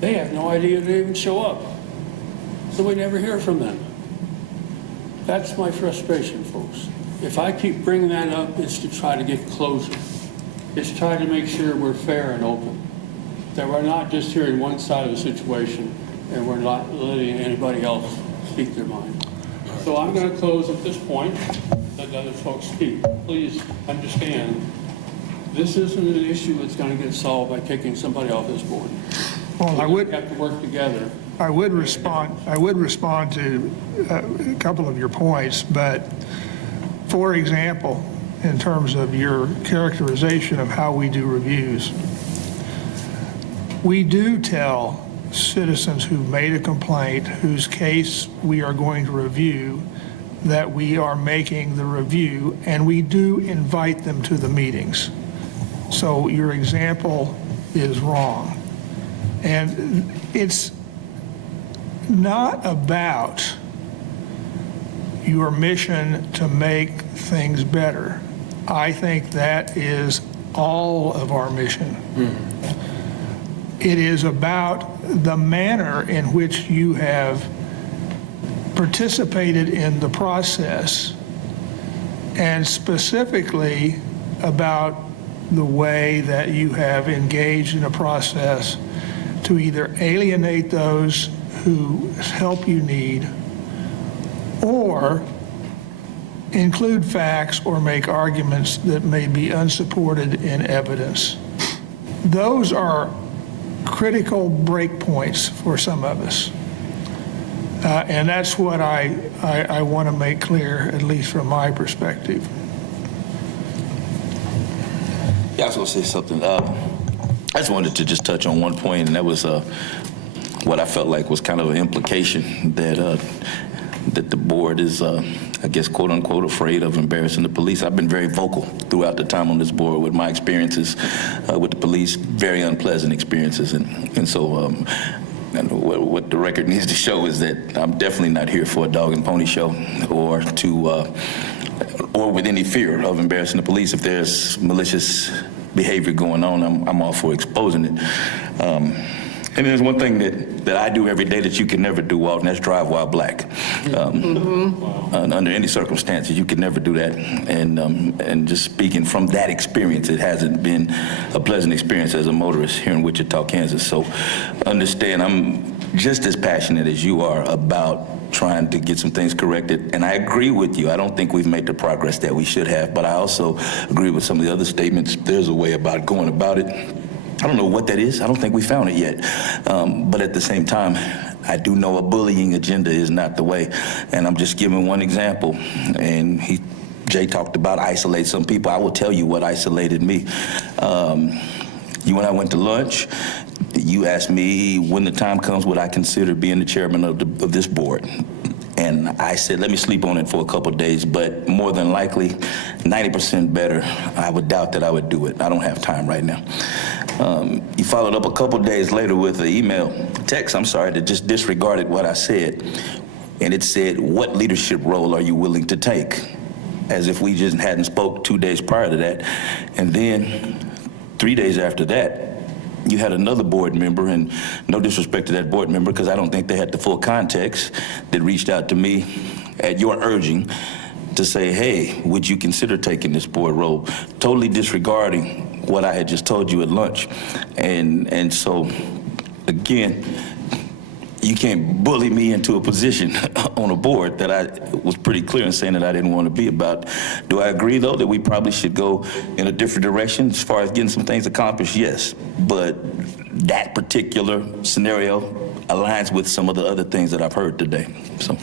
they have no idea to even show up. So we never hear from them. That's my frustration, folks. If I keep bringing that up, it's to try to get closure. It's to try to make sure we're fair and open, that we're not just hearing one side of the situation and we're not letting anybody else speak their mind. So I'm going to close at this point, let other folks speak. Please understand, this isn't an issue that's going to get solved by kicking somebody off this board. Well, We have to work together. I would respond to a couple of your points, but for example, in terms of your characterization of how we do reviews, we do tell citizens who've made a complaint, whose case we are going to review, that we are making the review, and we do invite them to the meetings. So your example is wrong. And it's not about your mission to make things better. I think that is all of our mission. It is about the manner in which you have participated in the process, and specifically about the way that you have engaged in a process to either alienate those whose help you need, or include facts or make arguments that may be unsupported in evidence. Those are critical breakpoints for some of us. And that's what I want to make clear, at least from my perspective. Yeah, I was going to say something. I just wanted to just touch on one point, and that was what I felt like was kind of an implication that that the board is, I guess, quote unquote, afraid of embarrassing the police. I've been very vocal throughout the time on this board with my experiences with the police, very unpleasant experiences, and so and what the record needs to show is that I'm definitely not here for a dog and pony show or with any fear of embarrassing the police. If there's malicious behavior going on, I'm all for exposing it. And there's one thing that I do every day that you can never do, Walt, and that's drive while black. Under any circumstances, you can never do that. And just speaking from that experience, it hasn't been a pleasant experience as a motorist here in Wichita, Kansas. So understand, I'm just as passionate as you are about trying to get some things corrected. And I agree with you. I don't think we've made the progress that we should have, but I also agree with some of the other statements. There's a way about going about it. I don't know what that is. I don't think we found it yet. But at the same time, I do know a bullying agenda is not the way. And I'm just giving one example. And Jay talked about isolate some people. I will tell you what isolated me. You and I went to lunch. You asked me when the time comes would I consider being the chairman of this board. And I said, let me sleep on it for a couple of days, but more than likely, 90% better, I would doubt that I would do it. I don't have time right now. You followed up a couple of days later with an text, that just disregarded what I said. And it said, what leadership role are you willing to take? As if we just hadn't spoke 2 days prior to that. And then 3 days after that, you had another board member, and no disrespect to that board member, because I don't think they had the full context, that reached out to me at your urging to say, hey, would you consider taking this board role? Totally disregarding what I had just told you at lunch. And so, again, you can't bully me into a position on a board that I was pretty clear in saying that I didn't want to be about. Do I agree, though, that we probably should go in a different direction as far as getting some things accomplished? Yes. But that particular scenario aligns with some of the other things that I've heard today. So,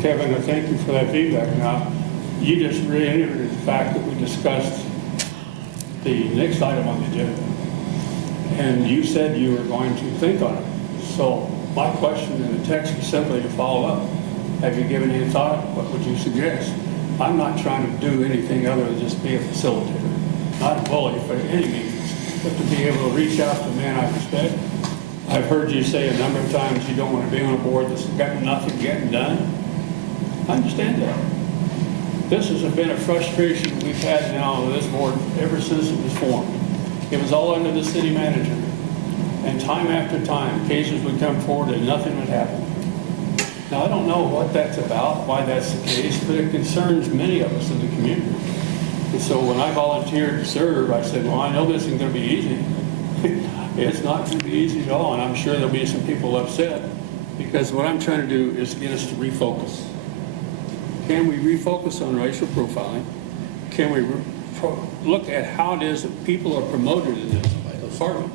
Kevin, I thank you for that feedback. Now, you just reiterated the fact that we discussed the next item on the agenda, and you said you were going to think on it. So my question in the text is simply to follow up. Have you given any thought? What would you suggest? I'm not trying to do anything other than just be a facilitator, not a bully for any means, but to be able to reach out to a man I respect. I've heard you say a number of times you don't want to be on a board that's got nothing getting done. I understand that. This has been a frustration we've had now with this board ever since it was formed. It was all under the city manager. And time after time, cases would come forward and nothing would happen. Now, I don't know what that's about, why that's the case, but it concerns many of us in the community. And so when I volunteered to serve, I said, well, I know this isn't going to be easy. It's not going to be easy at all, and I'm sure there'll be some people upset, because what I'm trying to do is get us to refocus. Can we refocus on racial profiling? Can we look at how it is that people are promoted in this department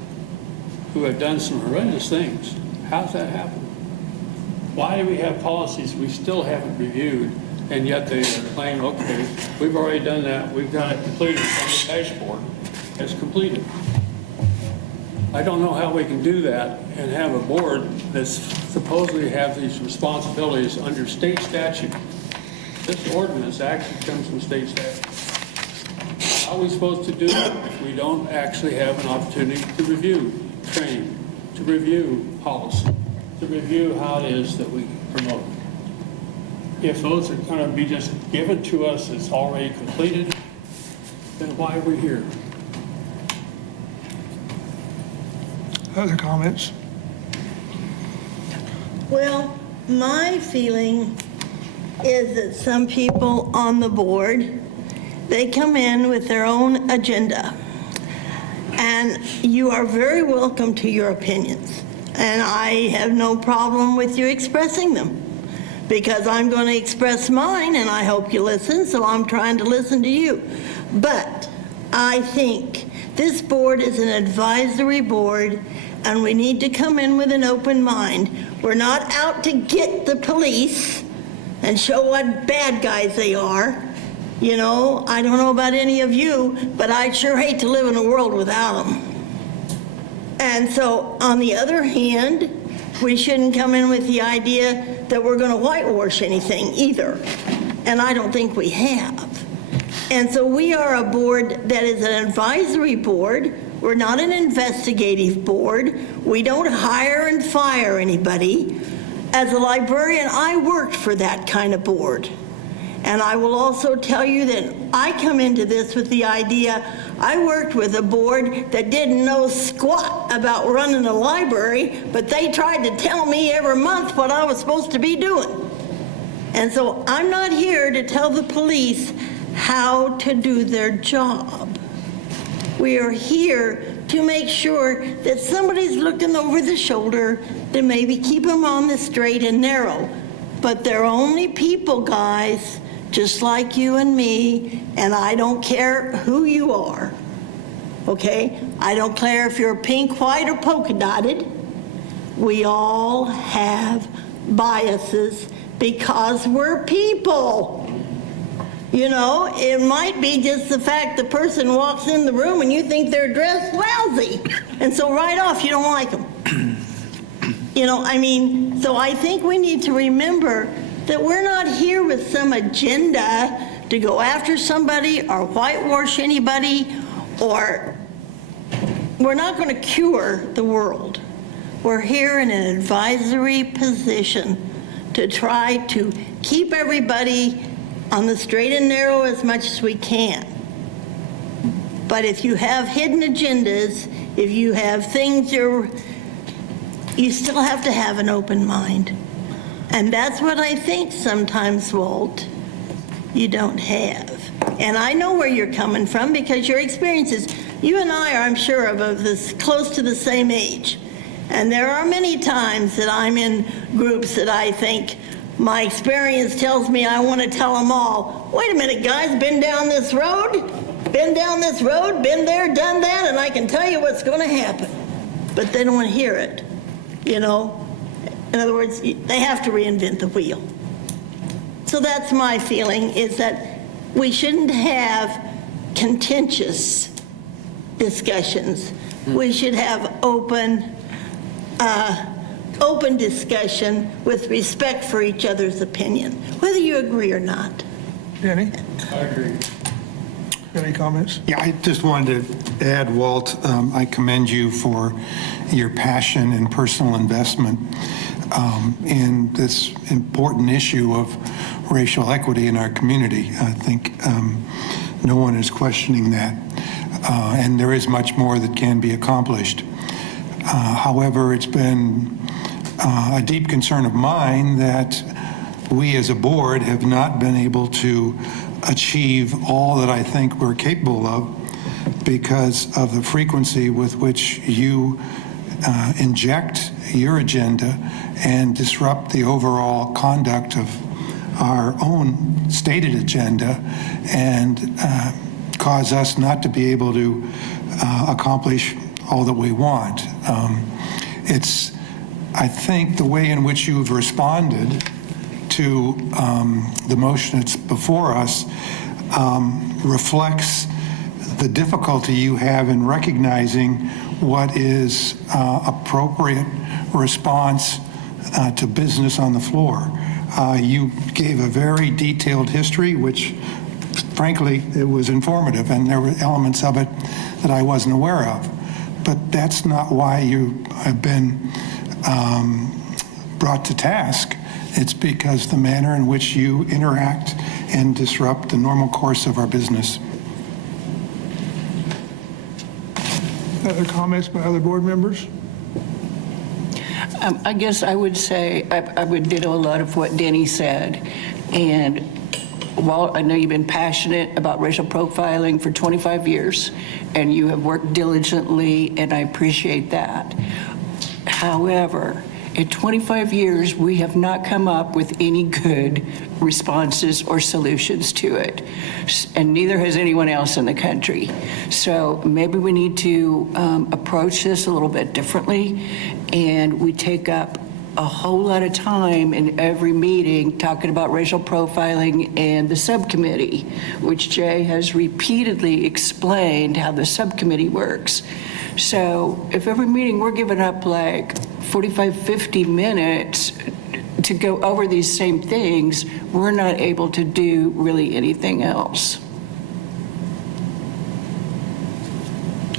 who have done some horrendous things? How's that happen? Why do we have policies we still haven't reviewed, and yet they claim, okay, we've already done that, we've got it completed on the dashboard, it's completed. I don't know how we can do that and have a board that's supposedly have these responsibilities under state statute. This ordinance actually comes from state statute. How are we supposed to do it if we don't actually have an opportunity to review training, to review policy, to review how it is that we promote? If those are going to be just given to us as already completed, then why are we here? Other comments? Well, my feeling is that some people on the board, they come in with their own agenda. And you are very welcome to your opinions. And I have no problem with you expressing them, because I'm going to express mine and I hope you listen, so I'm trying to listen to you. But I think this board is an advisory board, and we need to come in with an open mind. We're not out to get the police and show what bad guys they are. You know, I don't know about any of you, but I'd sure hate to live in a world without them. And so, on the other hand, we shouldn't come in with the idea that we're going to whitewash anything either. And I don't think we have. And so we are a board that is an advisory board. We're not an investigative board. We don't hire and fire anybody. As a librarian, I worked for that kind of board. And I will also tell you that I come into this with the idea, I worked with a board that didn't know squat about running a library, but they tried to tell me every month what I was supposed to be doing. And so I'm not here to tell the police how to do their job. We are here to make sure that somebody's looking over the shoulder then maybe keep them on the straight and narrow. But they're only people, guys, just like you and me, and I don't care who you are, okay? I don't care if you're pink, white, or polka dotted. We all have biases because we're people. You know, it might be just the fact the person walks in the room and you think they're dressed lousy, and so right off you don't like them. You know, I mean, so I think we need to remember that we're not here with some agenda to go after somebody or whitewash anybody, or we're not going to cure the world. We're here in an advisory position to try to keep everybody on the straight and narrow as much as we can. But if you have hidden agendas, if you have things you still have to have an open mind. And that's what I think sometimes, Walt, you don't have. And I know where you're coming from because your experiences, you and I are, I'm sure, of this close to the same age. And there are many times that I'm in groups that I think my experience tells me I want to tell them all, wait a minute, guys, been down this road, been there, done that, and I can tell you what's going to happen. But they don't want to hear it, you know? In other words, they have to reinvent the wheel. So that's my feeling, is that we shouldn't have contentious discussions. We should have open discussion with respect for each other's opinion, whether you agree or not. Denny? I agree. Any comments? Yeah, I just wanted to add, Walt, I commend you for your passion and personal investment in this important issue of racial equity in our community. I think no one is questioning that, and there is much more that can be accomplished. However, it's been a deep concern of mine that we as a board have not been able to achieve all that I think we're capable of because of the frequency with which you inject your agenda and disrupt the overall conduct of our own stated agenda and cause us not to be able to accomplish all that we want. I think the way in which you've responded to the motion that's before us reflects the difficulty you have in recognizing what is appropriate response to business on the floor. You gave a very detailed history, which frankly, it was informative, and there were elements of it that I wasn't aware of. But that's not why you have been brought to task. It's because the manner in which you interact and disrupt the normal course of our business. Other comments by other board members? I guess I would say I would ditto a lot of what Denny said. And while I know you've been passionate about racial profiling for 25 years, and you have worked diligently, and I appreciate that. However, in 25 years, we have not come up with any good responses or solutions to it, and neither has anyone else in the country. So maybe we need to approach this a little bit differently, and we take up a whole lot of time in every meeting talking about racial profiling and the subcommittee, which Jay has repeatedly explained how the subcommittee works. So if every meeting we're giving up like 45, 50 minutes to go over these same things, we're not able to do really anything else.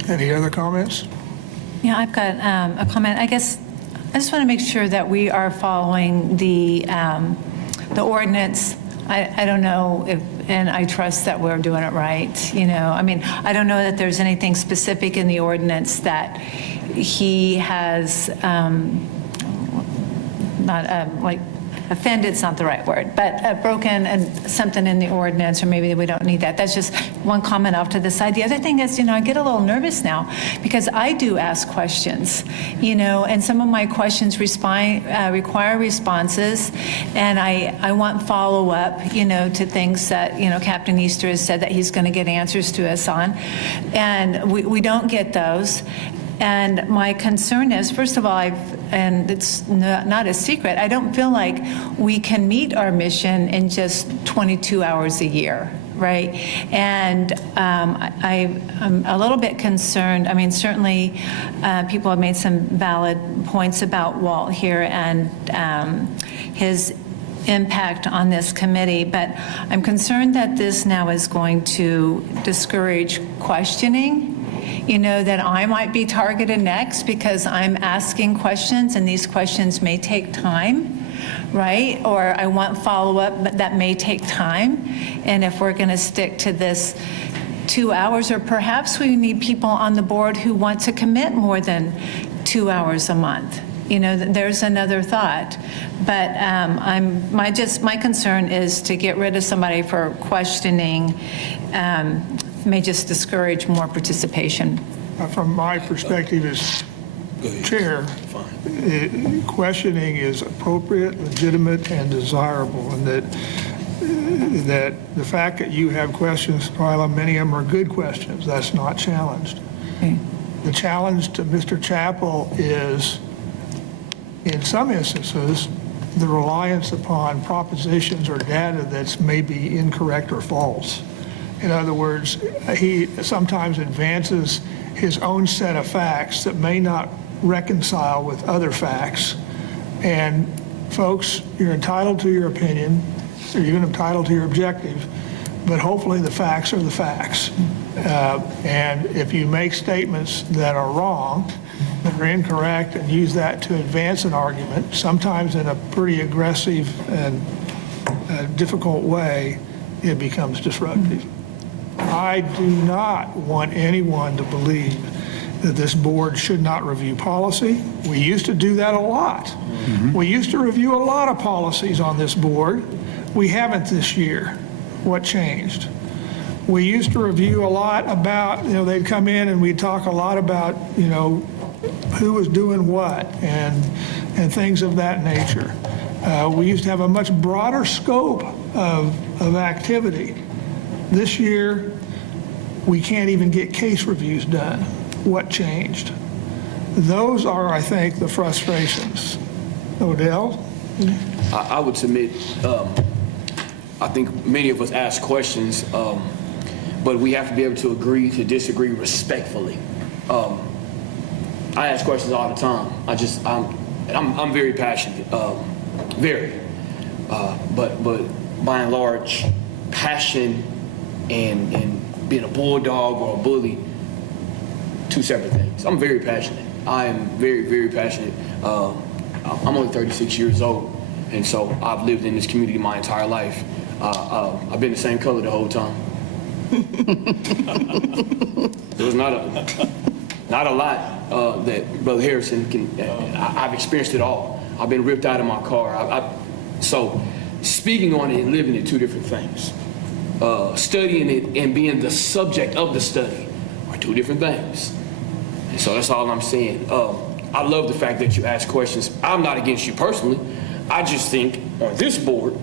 Any other comments? Yeah, I've got a comment. I guess I just want to make sure that we are following the ordinance. I don't know if, and I trust that we're doing it right. You know, I mean, I don't know that there's anything specific in the ordinance that he has not like offended's not the right word, but broken and something in the ordinance, or maybe we don't need that. That's just one comment off to the side. The other thing is, I get a little nervous now because I do ask questions, and some of my questions require responses, and I want follow-up, to things that, Captain Easter has said that he's going to get answers to us on, and we don't get those. And my concern is, first of all, and it's not a secret, I don't feel like we can meet our mission in just 22 hours a year, right? And I'm a little bit concerned. I mean, certainly people have made some valid points about Walt here and his impact on this committee, but I'm concerned that this now is going to discourage questioning. That I might be targeted next because I'm asking questions and these questions may take time, right? Or I want follow-up, but that may take time. And if we're going to stick to this 2 hours, or perhaps we need people on the board who want to commit more than 2 hours a month. There's another thought. But my concern is to get rid of somebody for questioning may just discourage more participation. From my perspective as chair, questioning is appropriate, legitimate, and desirable, and that the fact that you have questions, Twyla, many of them are good questions. That's not challenged. Okay. The challenge to Mr. Chappell is, in some instances, the reliance upon propositions or data that's maybe incorrect or false. In other words, he sometimes advances his own set of facts that may not reconcile with other facts. And folks, you're entitled to your opinion, or you're entitled to your objective, but hopefully the facts are the facts. And if you make statements that are wrong, that are incorrect, and use that to advance an argument, sometimes in a pretty aggressive and difficult way, it becomes disruptive. I do not want anyone to believe that this board should not review policy. We used to do that a lot. Mm-hmm. We used to review a lot of policies on this board. We haven't this year. What changed? We used to review a lot about, they'd come in and we'd talk a lot about, who was doing what and things of that nature. We used to have a much broader scope of activity. This year, we can't even get case reviews done. What changed? Those are, I think, the frustrations. Odell? I would submit, I think many of us ask questions, but we have to be able to agree to disagree respectfully. I ask questions all the time. I'm very passionate, very. But by and large, passion and being a bulldog or a bully, two separate things. I'm very passionate. I am very, very passionate. I'm only 36 years old, and so I've lived in this community my entire life. I've been the same color the whole time. There's not a lot that Brother Harrison can. I've experienced it all. I've been ripped out of my car. So speaking on it and living it, two different things. Studying it and being the subject of the study are two different things. And so that's all I'm saying. I love the fact that you ask questions. I'm not against you personally. I just think on this board,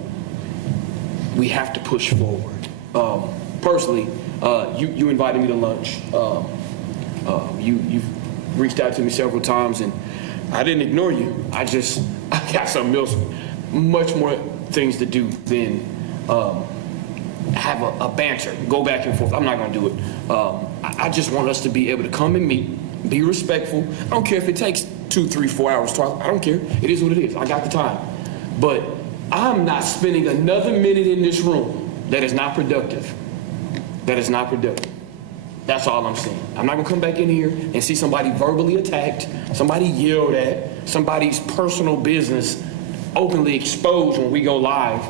we have to push forward. Personally, you invited me to lunch. You've reached out to me several times, and I didn't ignore you. I got something else, much more things to do than have a banter, go back and forth. I'm not going to do it. I just want us to be able to come and meet, be respectful. I don't care if it takes 2, 3, 4 hours. I don't care. It is what it is. I got the time. But I'm not spending another minute in this room that is not productive. That is not productive. That's all I'm saying. I'm not going to come back in here and see somebody verbally attacked, somebody yelled at, somebody's personal business openly exposed when we go live.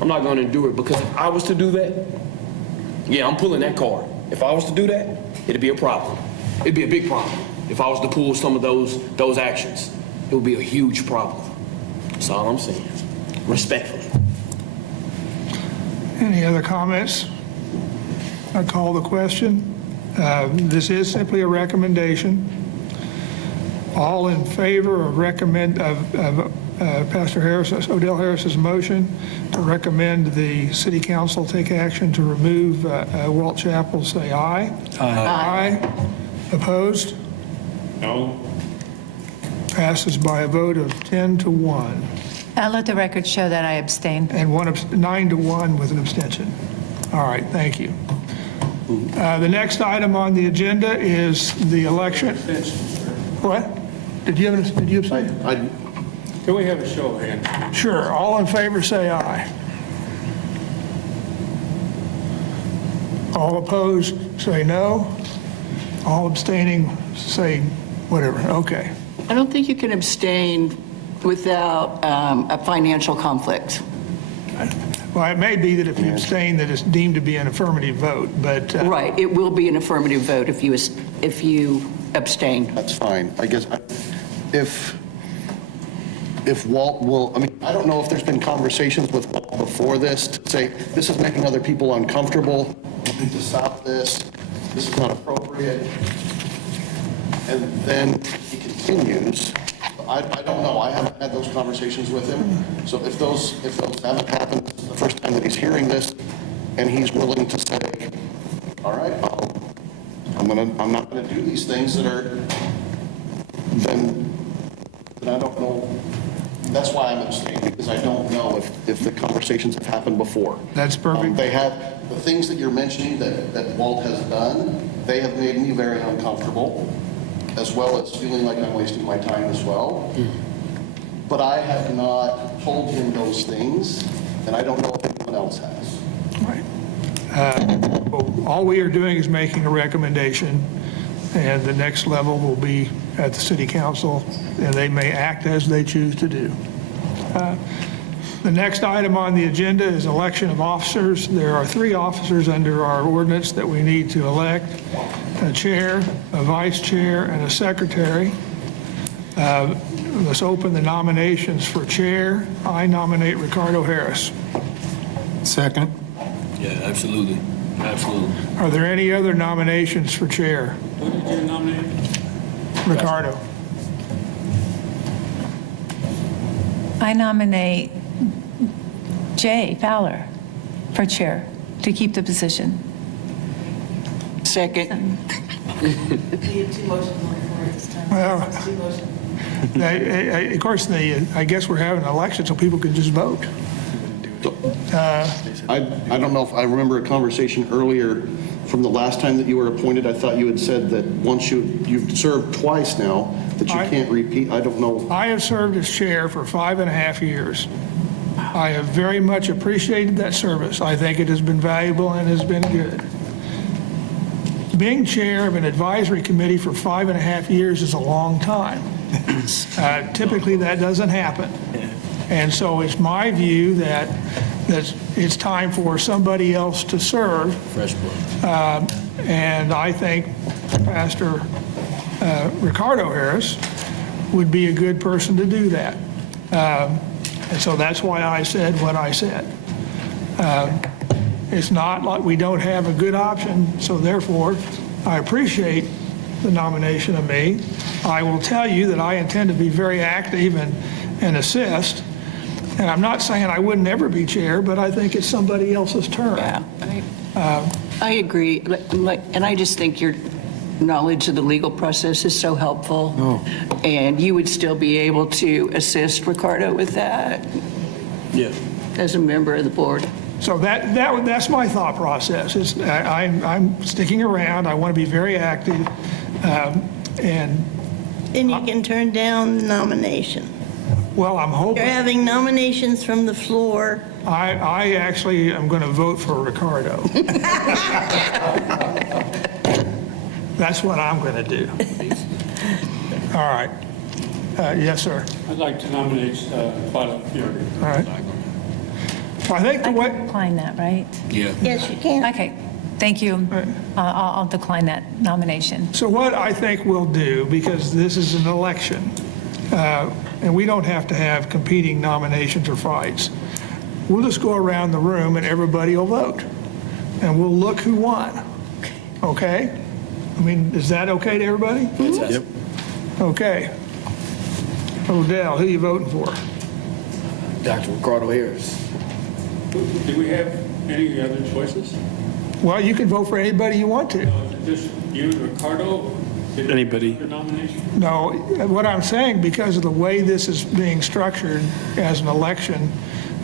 I'm not going to do it, because if I was to do that, yeah, I'm pulling that card. If I was to do that, it'd be a problem. It'd be a big problem. If I was to pull some of those actions, it would be a huge problem. That's all I'm saying. Respectfully. Any other comments? I call the question. This is simply a recommendation. All in favor of Pastor Harris, Odell Harris's motion to recommend the city council take action to remove Walt Chappell, say aye. Aye. Opposed? No. Passes by a vote of 10 to 1. Let the record show that I abstained. And 9 to 1 with an abstention. All right, thank you. The next item on the agenda is the election. What? Did you abstain? Can we have a show of hands? Sure. All in favor, say aye. All opposed, say no. All abstaining, say whatever. Okay. I don't think you can abstain without a financial conflict. Well, it may be that if you abstain, that it's deemed to be an affirmative vote, but... Right, it will be an affirmative vote if you abstain. That's fine. I guess if Walt will, I mean, I don't know if there's been conversations with Walt before this to say, this is making other people uncomfortable, we need to stop this, this is not appropriate. And then he continues. I don't know. I haven't had those conversations with him. So if those haven't happened, this is the first time that he's hearing this, and he's willing to say, all right, I'm not gonna do these things that are, then I don't know. That's why I'm abstaining, because I don't know if the conversations have happened before. That's perfect. They have, the things that you're mentioning that Walt has done, they have made me very uncomfortable, as well as feeling like I'm wasting my time as well. But I have not told him those things, and I don't know if anyone else has. Right. All we are doing is making a recommendation, and the next level will be at the city council, and they may act as they choose to do. The next item on the agenda is election of officers. There are 3 officers under our ordinance that we need to elect: a chair, a vice chair, and a secretary. Let's open the nominations for chair. I nominate Ricardo Harris. Second. Yeah, absolutely. Absolutely. Are there any other nominations for chair? Who did you nominate? Ricardo. I nominate Jay Fowler for chair to keep the position. Second. Well, of course, I guess we're having an election so people can just vote. I don't know if I remember a conversation earlier from the last time that you were appointed. I thought you had said that once you've served twice now, that you can't repeat. I don't know. I have served as chair for 5.5 years. I have very much appreciated that service. I think it has been valuable and has been good. Being chair of an advisory committee for 5.5 years is a long time. Typically, that doesn't happen. And so it's my view that it's time for somebody else to serve. Fresh blood. And I think Pastor Ricardo Harris would be a good person to do that. And so that's why I said what I said. It's not like we don't have a good option, so therefore, I appreciate the nomination of me. I will tell you that I intend to be very active and assist. And I'm not saying I would never be chair, but I think it's somebody else's turn. Yeah, I agree. And I just think your knowledge of the legal process is so helpful. And you would still be able to assist Ricardo with that Yeah. as a member of the board. So that's my thought process. I'm sticking around. I want to be very active. And Then you can turn down the nomination. well, I'm hoping. You're having nominations from the floor. I actually am going to vote for Ricardo. That's what I'm going to do. All right. Yes, sir. I'd like to nominate Violet Fury. All right. Well, I think the I way, can decline that, right? Yeah. Yes, you can. Okay, thank you. I'll decline that nomination. so what I think we'll do, because this is an election, and we don't have to have competing nominations or fights. We'll just go around the room and everybody will vote, and we'll look who won, okay? I mean, is that okay to everybody? Yep. Okay. Odell, who you voting for? Dr. Ricardo Harris. Do we have any other choices? Well, you can vote for anybody you want to. Is it just you and Ricardo? Anybody. Nomination? No, what I'm saying, because of the way this is being structured as an election,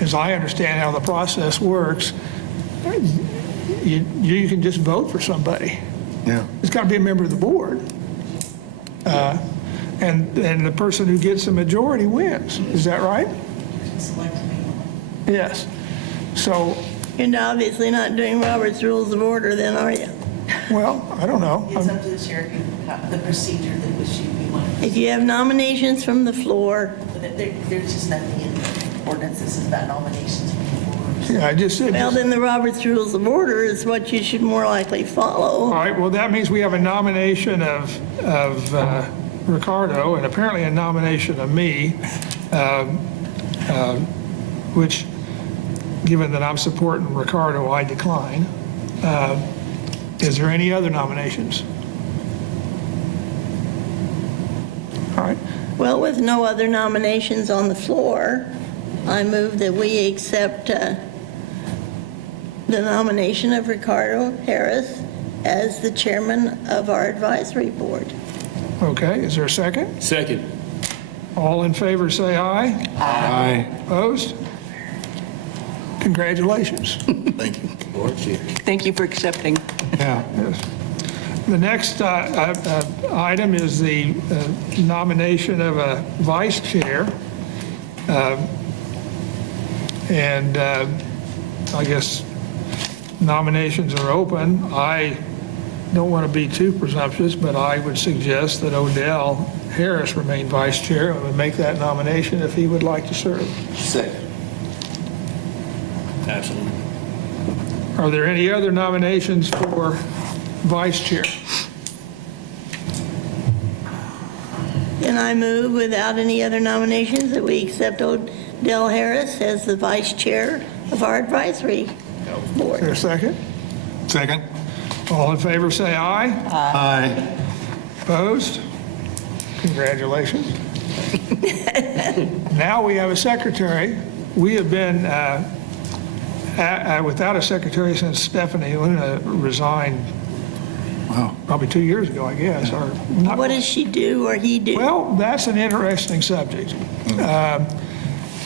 as I understand how the process works, you can just vote for somebody. Yeah. It's got to be a member of the board. And the person who gets the majority wins. Is that right? Yes. So, You're obviously not doing Robert's Rules of Order then, are you? well, I don't know. It's up to the chair, the procedure that we should be one. If you have nominations from the floor, There's just nothing in the ordinance that says about nominations from the floor. Yeah, I just said. well, then the Robert's Rules of Order is what you should more likely All follow. right, well, that means we have a nomination of Ricardo and apparently a nomination of me, which, given that I'm supporting Ricardo, I decline. Is there any other nominations? All right, Well, with no other nominations on the floor, I move that we accept the nomination of Ricardo Harris as the chairman of our advisory board. okay, is there a second? Second. All in favor, say aye. Aye. Opposed? Congratulations. Thank you. Thank you for accepting. Yeah. Yes. The next item is the nomination of a vice chair. And I guess nominations are open. I don't want to be too presumptuous, but I would suggest that Odell Harris remain vice chair. I would make that nomination if he would like to serve. Second. Absolutely. Are there any other nominations for vice chair? And I move, without any other nominations, that we accept Odell Harris as the vice chair of our advisory Is board. there a second? Second? All in favor, say aye. Aye. Opposed? Congratulations. Now we have a secretary. We have been without a secretary since Stephanie Luna resigned. Wow. Probably 2 years ago, I guess. Or not. What does she do or he do? Well, that's an interesting subject.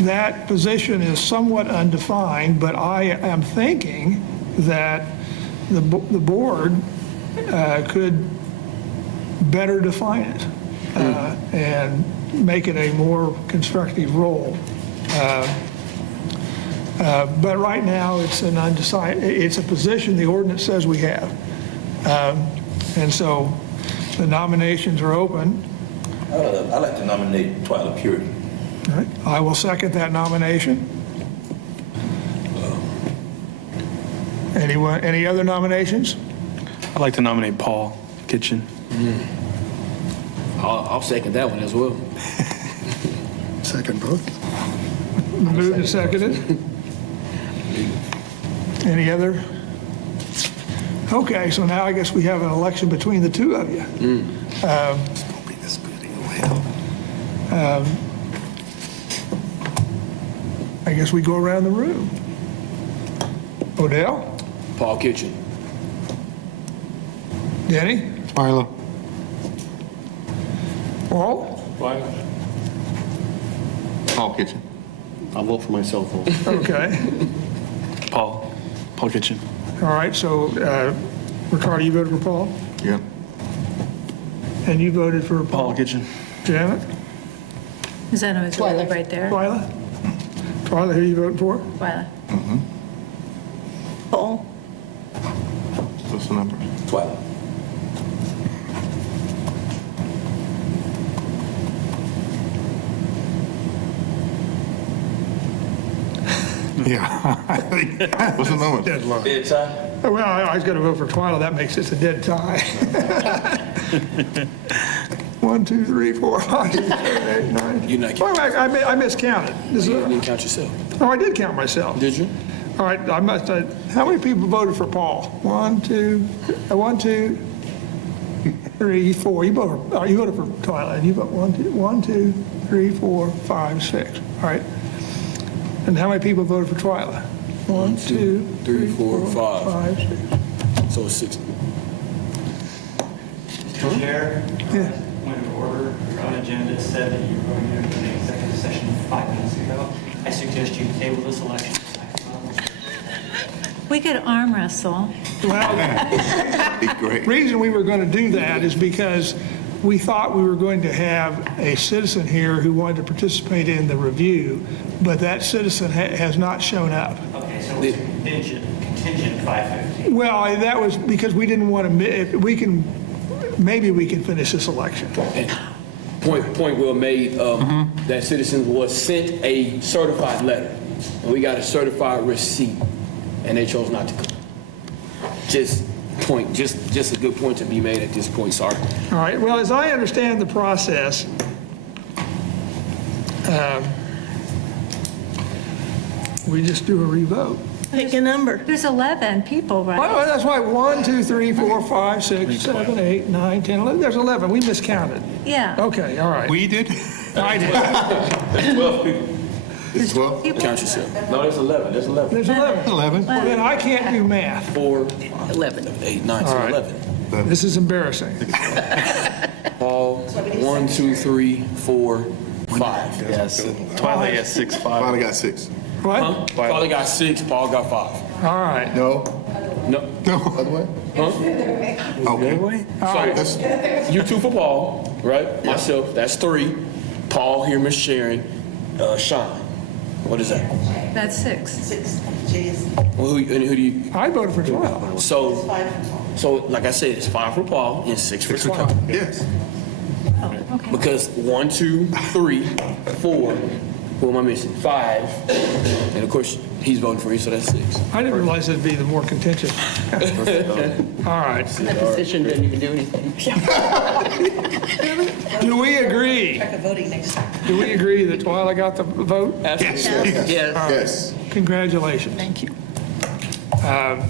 That position is somewhat undefined, but I am thinking that the board could better define it and make it a more constructive role. But right now, it's an undecided, it's a position the ordinance says we have. And so the nominations are open. I'd like to nominate Twyla Purity. All right, I will second that nomination. Anyone, any other nominations? I'd like to nominate Paul Kitchen. I'll second that one as well. Second both? Moved and seconded. Any other? Okay, so now I guess we have an election between the two of you. I guess we go around the room. Odell? Paul Kitchen. Denny? Twyla. Paul? Paul Kitchen. I'll vote for myself also. Okay. Paul Kitchen. All right, so Ricardo, you voted for Paul? Yeah. And you voted for Paul Paul? Kitchen. Janet? Is that who's right there? Twyla? Twyla, who are you voting for? Twyla. Paul? What's the number? Twyla. Yeah. What's the number? Deadlock. Dead tie? Well, I was going to vote for Twyla. That makes it a dead tie. 1, 1, 2, 3, 4, 5, 6, 7, 8, 9. You're not Wait, wait, I miscounted. This You is- didn't count yourself. Oh, I did count myself. Did you? All right, I must, how many people voted for Paul? 1, 2, 3, 4. You voted for Twyla. You vote 1, 2, 3, 4, 5, 6. All right. And how many people voted for Twyla? 1, 2, 3, 4, 5, 6. So it's 6. Mr. Chair, Yeah. point of order, your own agenda said that you were going to do an executive session 5 minutes ago. I suggest you table this election. We could arm wrestle. Be great. Reason we were going to do that is because we thought we were going to have a citizen here who wanted to participate in the review, but that citizen has not shown up. Okay, so it's contingent 5:15. Well, that was because we didn't want to, if we can, maybe we can finish this election. And point well made. That citizen was sent a certified letter, and we got a certified receipt, and they chose not to come. Just a good point to be made at this point. Sorry. All right, well, as I understand the process, we just do a revote. Pick a number. There's 11 people, right? Well, that's why 1, 2, 3, 4, 5, 6, 7, 8, 9, 10, 11. There's 11. We miscounted. Yeah. Okay, all right. We did? I did. There's 12 people. It's 12? Count yourself. No, there's 11. There's 11. There's 11. 11. Well, then I can't do math. 4, 11, 8, 9, All 10, right. 11. This is embarrassing. Paul, 1, 2, 3, 4, 5. Yes. Twilight got 6, 5. Finally got 6. What? Huh? Father got 6, Paul got 5. All right. No? No. Other way? Huh? Okay. So, you 2 for Paul, right? Myself, that's 3. Paul here, Miss Sharon, Sean. What is that? That's 6. 6, Jay's Well, who do you? I voted for 12. So, like I said, it's 5 for Paul and 6 for Sean. Yes. Okay. Because 1, 2, 3, 4. Who am I missing? 5. And of course, he's voting for you, so that's 6. I didn't realize it'd be the more contentious. All right. That position didn't even do anything. Do we agree? Check a voting next time. Do we agree that Twyla got the vote? Yes. Yes. Congratulations. Thank you. I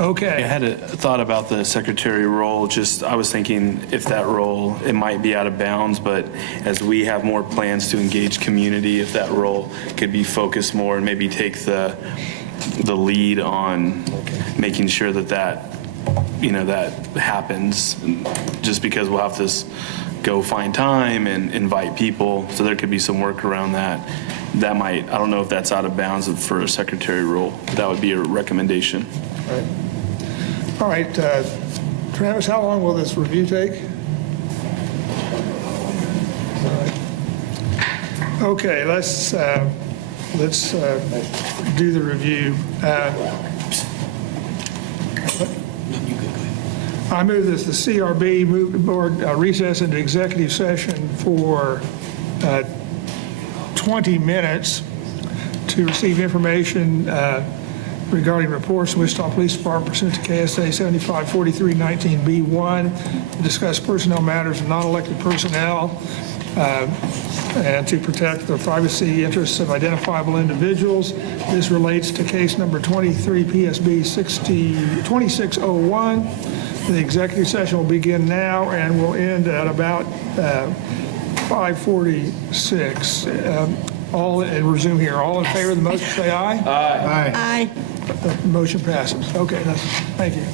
Okay. had a thought about the secretary role. I was thinking if that role, it might be out of bounds, but as we have more plans to engage community, if that role could be focused more and maybe take the lead on making sure that happens, just because we'll have to go find time and invite people. So there could be some work around that. That might, I don't know if that's out of bounds for a secretary role. That would be a recommendation. All right, Travis, how long will this review take? All right. Okay, let's do the review. I move that the CRB board recess into executive session for 20 minutes to receive information regarding reports from Wichita Police Department pursuant to KSA 754319B1, to discuss personnel matters of non-elected personnel, and to protect the privacy interests of identifiable individuals. This relates to case number 23 PSB 2601. The executive session will begin now and will end at about 5:46. And resume here. All in favor of the motion, say aye. Aye. Aye. Motion passes. Okay, thank you.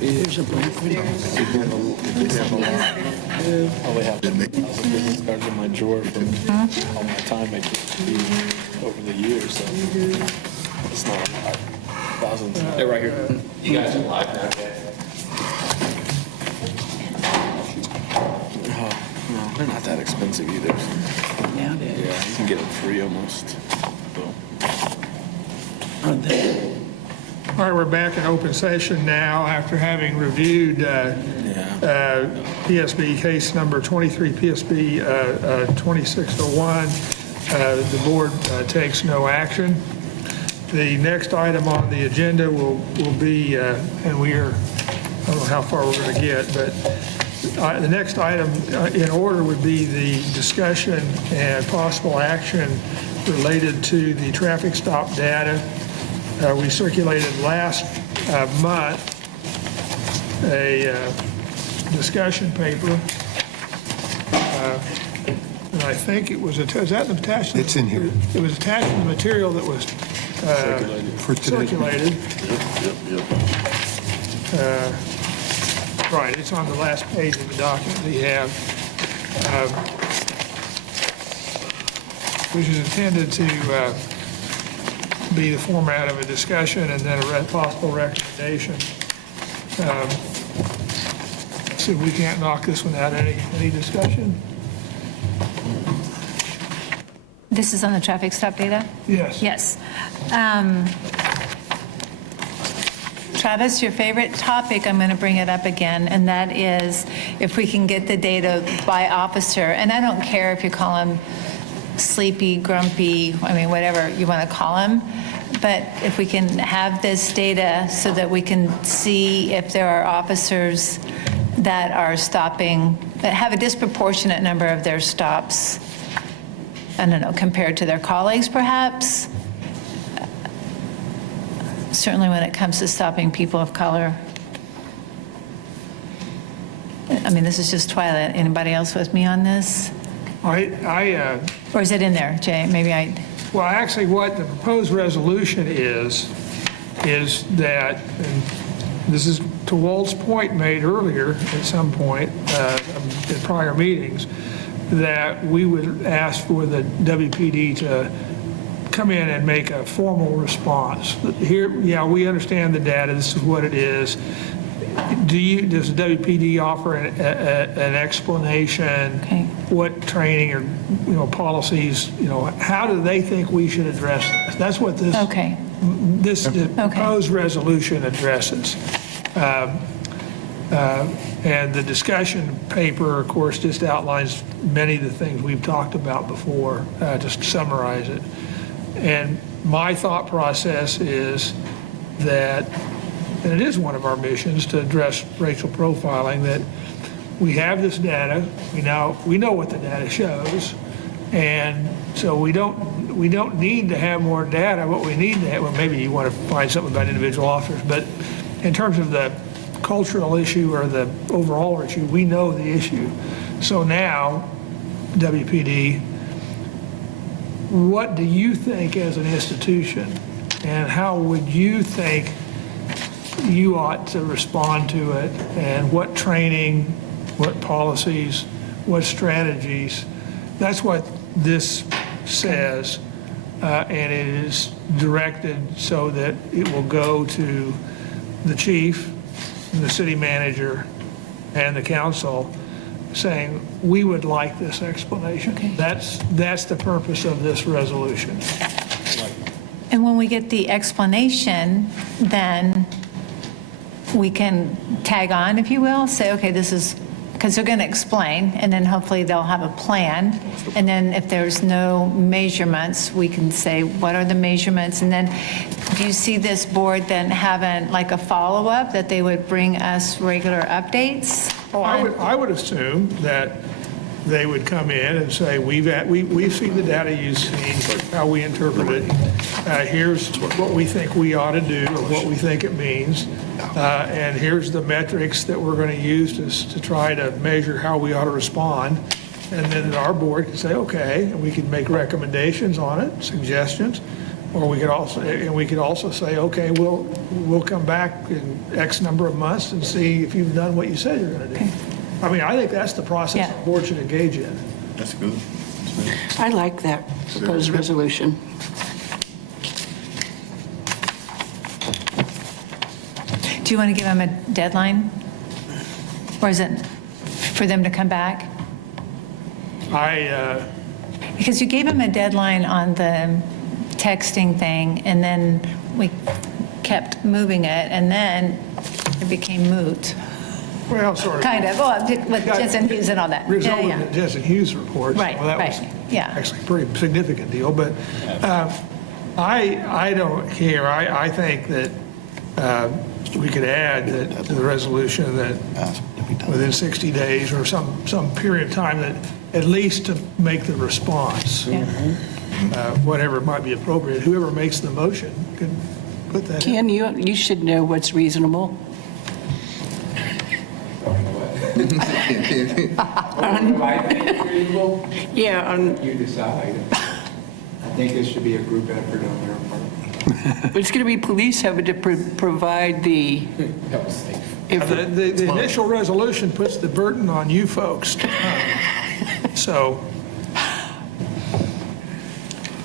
There's a blank one. Probably have business cards in my drawer from all my time at KP over the years, so it's not a lot. Thousands. They're right here. You guys are live now, okay? Oh, no, they're not that expensive either. Yeah, it is. Yeah, you can get them free almost. So. Oh, there. All right, we're back in open session now after having reviewed PSB case number 23, PSB 2601. The board takes no action. The next item on the agenda will be, and we are, I don't know how far we're going to get, but the next item in order would be the discussion and possible action related to the traffic stop data. We circulated last month a discussion paper. And I think it was, is that attached? It's in here. It was attached to the material that was circulated. Right, it's on the last page of the document we have, which is intended to be the format of a discussion and then a possible recommendation. So we can't knock this one out. Any discussion? This is on the traffic stop data? Yes. Yes. Travis, your favorite topic, I'm going to bring it up again, and that is if we can get the data by officer. And I don't care if you call him sleepy, grumpy, I mean, whatever you want to call him. But if we can have this data so that we can see if there are officers that are stopping, that have a disproportionate number of their stops, I don't know, compared to their colleagues perhaps. Certainly when it comes to stopping people of color. I mean, this is just Twilight. Anybody else with me on this? Or is it in there, Jay? Maybe I... Well, actually, what the proposed resolution is that, and this is to Walt's point made earlier at some point in prior meetings, that we would ask for the WPD to come in and make a formal response. Here, yeah, we understand the data. This is what it is. Does the WPD offer an explanation? Okay. What training or policies? How do they think we should address this? That's what this the proposed resolution addresses. And the discussion paper, of course, just outlines many of the things we've talked about before. Just to summarize it. And my thought process is that, and it is one of our missions to address racial profiling, that we have this data, we know what the data shows, and so we don't need to have more data. What we need to have, well, maybe you want to find something about individual officers, but in terms of the cultural issue or the overall issue, we know the issue. So now, WPD, what do you think as an institution, and how would you think you ought to respond to it, and what training, what policies, what strategies? That's what this says, and it is directed so that it will go to the chief, the city manager, and the council, saying, we would like this explanation. Okay. That's the purpose of this resolution. And when we get the explanation, then we can tag on, if you will, say, okay, this is, because they're going to explain, and then hopefully they'll have a plan. And then if there's no measurements, we can say, what are the measurements? And then do you see this board then having like a follow-up, that they would bring us regular updates? Oh, I would assume that they would come in and say, we've seen the data you've seen, how we interpret it. Here's what we think we ought to do, or what we think it means. And here's the metrics that we're going to use to try to measure how we ought to respond. And then our board can say, okay, and we can make recommendations on it, suggestions. Or we could also say, okay, we'll come back in X number of months and see if you've done what you said you're going to do. I mean, I think that's the process the board should engage in. That's good. I like that proposed resolution. Do you want to give them a deadline? Or is it for them to come back? Because you gave them a deadline on the texting thing, and then we kept moving it, and then it became moot. Well, sort of. Kind of, well, with Jensen Hughes and all that. Resulted in the Jensen Hughes report. Right, so that was yeah. actually a pretty significant deal, but I don't care. I think that we could add that to the resolution that within 60 days or some period of time, that at least to make the response, whatever might be appropriate. Whoever makes the motion can put that in. Ken, you should know what's reasonable. Yeah. You decide. I think this should be a group effort on their part. But it's going to be police having to provide the... The initial resolution puts the burden on you folks. So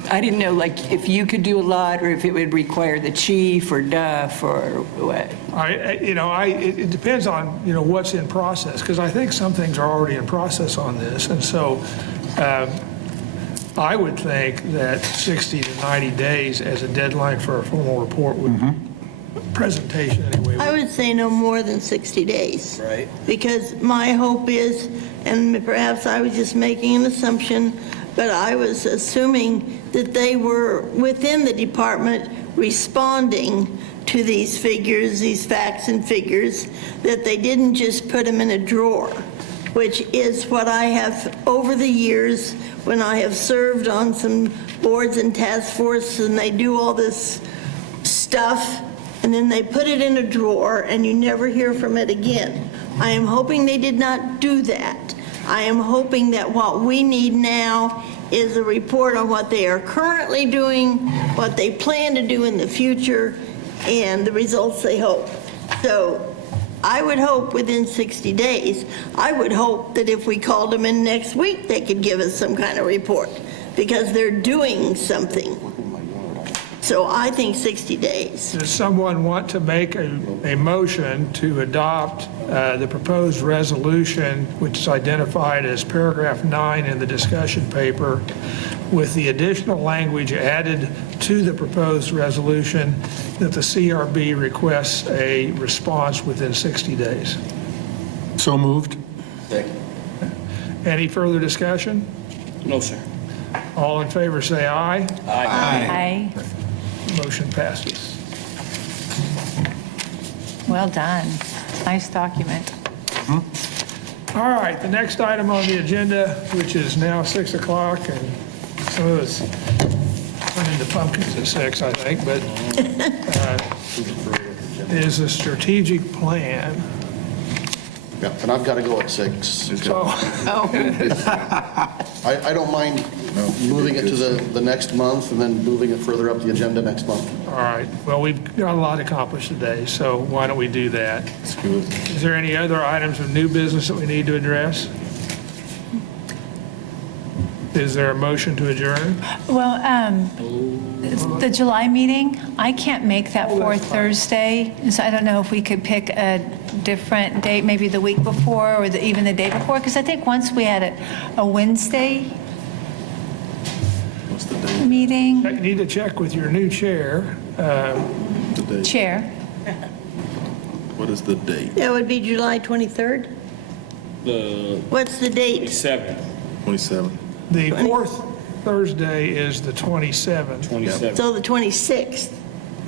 I didn't know, like, if you could do a lot, or if it would require the chief or Duff or what. it depends on, what's in process, because I think some things are already in process on this. And so I would think that 60 to 90 days as a deadline for a formal report would presentation anyway. I would say no more than 60 days. Right. Because my hope is, and perhaps I was just making an assumption, but I was assuming that they were within the department responding to these figures, these facts and figures, that they didn't just put them in a drawer, which is what I have over the years when I have served on some boards and task forces, and they do all this stuff, and then they put it in a drawer and you never hear from it again. I am hoping they did not do that. I am hoping that what we need now is a report on what they are currently doing, what they plan to do in the future, and the results they hope. So I would hope within 60 days, I would hope that if we called them in next week, they could give us some kind of report, because they're doing something. So I think 60 days. Does someone want to make a motion to adopt the proposed resolution, which is identified as paragraph 9 in the discussion paper, with the additional language added to the proposed resolution that the CRB requests a response within 60 days? So moved. Any further discussion? No, sir. All in favor say aye. Aye. Motion passes. Well done. Nice document. All right, the next item on the agenda, which is now 6 o'clock, and some of us turn into pumpkins at 6, I think, but is a strategic plan. Yeah, and I've got to go at 6. So, I don't mind moving it to the next month and then moving it further up the agenda next month. all right, well, we've got a lot accomplished today, so why don't we do that? Is there any other items of new business that we need to address? Is there a motion to adjourn? Well, the July meeting, I can't make that fourth Thursday, so I don't know if we could pick a different date, maybe the week before or even the day before, because I think once we had a Wednesday meeting. You need to check with your new chair. Chair. What is the date? That would be July 23rd? What's the date? 27th. 27. The fourth Thursday is the 27th. So the 26th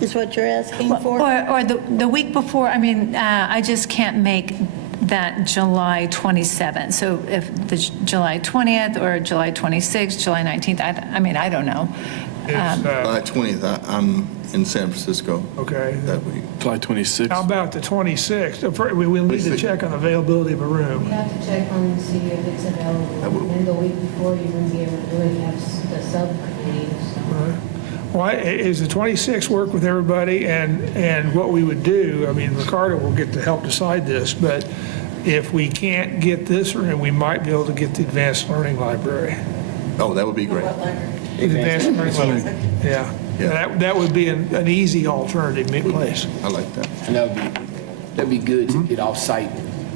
is what you're asking for? Or the week before, I mean, I just can't make that July 27th. So if the July 20th or July 26th, July 19th, I mean, I don't know. July 20th, I'm in San Francisco. Okay. That week. July 26th. How about the 26th? We'll need to check on availability of a room. You have to check on to see if it's available. And the week before, you wouldn't be able to do it. You have the subcommittee. So. Why, is the 26th work with everybody? And what we would do, I mean, Ricardo will get to help decide this, but if we can't get this room, we might be able to get the advanced learning library. Oh, that would be great. The advanced learning library, yeah. That would be an easy alternative place. I like that. And that'd be good to get off-site.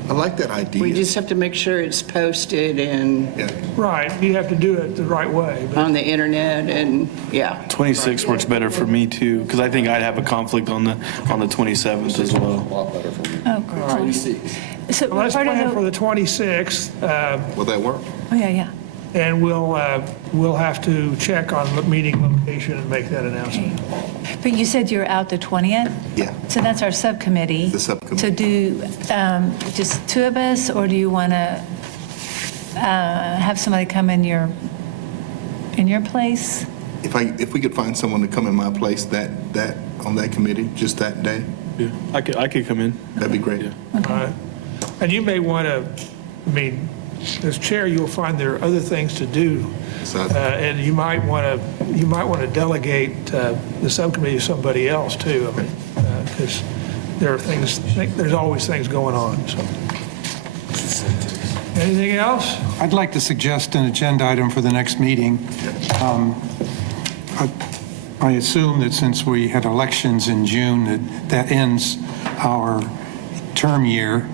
I like that idea. We just have to make sure it's posted and Right, you have to do it the right way. on the internet and, yeah. 26 works better for me too, because I think I'd have a conflict on the 27th as well. Oh, cool. So Well, let's part of plan the- for the 26th. Will that work? Oh, yeah. And we'll have to check on the meeting location and make that announcement. But you said you're out the 20th? Yeah. So that's our subcommittee. The subcommittee. So do just two of us, or do you want to have somebody come in your place? If we could find someone to come in my place on that committee, just that day, Yeah, I could come in. that'd be great. And you may want to, I mean, as chair, you'll find there are other things to do. And you might want to delegate the subcommittee to somebody else too. I mean, because there's always things going on, so. Anything else? I'd like to suggest an agenda item for the next meeting. I assume that since we had elections in June, that ends our term year.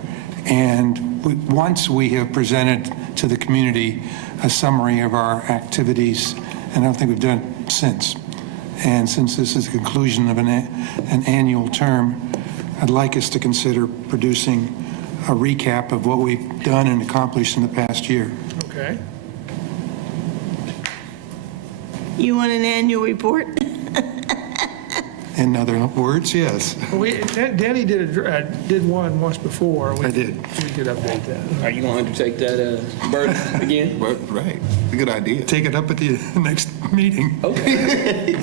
And once we have presented to the community a summary of our activities, and I don't think we've done it since. And since this is the conclusion of an annual term, I'd like us to consider producing a recap of what we've done and accomplished in the past year. Okay. You want an annual report? In other words, yes. Danny did one once before. I did. We could update that. Are you going to undertake that burden again? Right. It's a good idea. Take it up at the next meeting. Okay.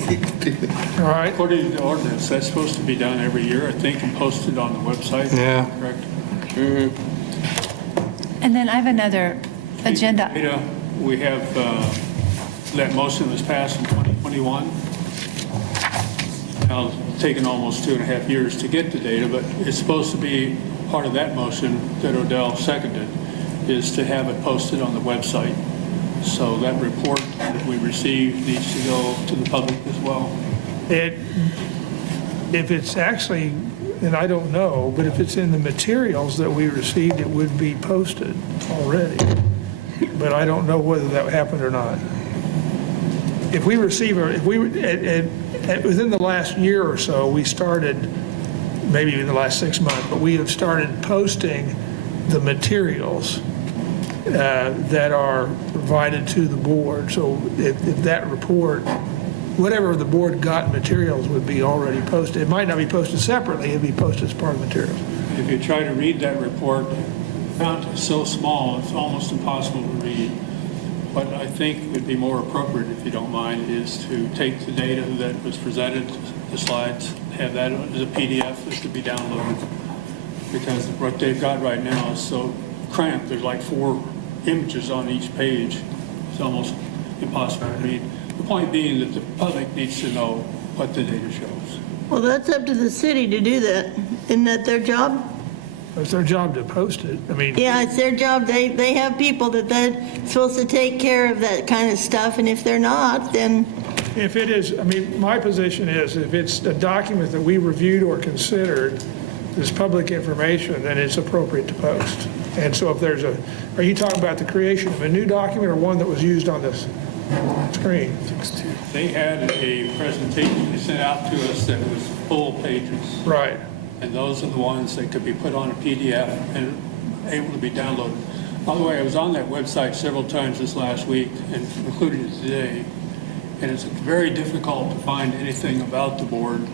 All right. According to the ordinance, that's supposed to be done every year, I think, and posted on the website. Yeah. Correct? And then I have another agenda. Ada, we have, that motion was passed in 2021. Now, it's taken almost 2.5 years to get the data, but it's supposed to be part of that motion that Odell seconded, is to have it posted on the website. So that report that we received needs to go to the public as well. If it's actually, and I don't know, but if it's in the materials that we received, it would be posted already. But I don't know whether that happened or not. If we receive, within the last year or so, we started, maybe in the last 6 months, but we have started posting the materials that are provided to the board. So if that report, whatever the board got materials would be already posted. It might not be posted separately, it'd be posted as part of the materials. If you try to read that report, the font is so small, it's almost impossible to read. What I think would be more appropriate, if you don't mind, is to take the data that was presented, the slides, have that as a PDF that could be downloaded. Because what they've got right now is so cramped, there's like 4 images on each page. It's almost impossible to read. The point being that the public needs to know what the data shows. Well, that's up to the city to do that. Isn't that their job? It's their job to post it. I mean. Yeah, it's their job. They have people that they're supposed to take care of that kind of stuff, and if they're not, then... If it is, I mean, my position is if it's a document that we reviewed or considered as public information, then it's appropriate to post. And so if there's are you talking about the creation of a new document or one that was used on this screen? They had a presentation they sent out to us that was full pages. Right. And those are the ones that could be put on a PDF and able to be downloaded. By the way, I was on that website several times this last week, and including today, and it's very difficult to find anything about the board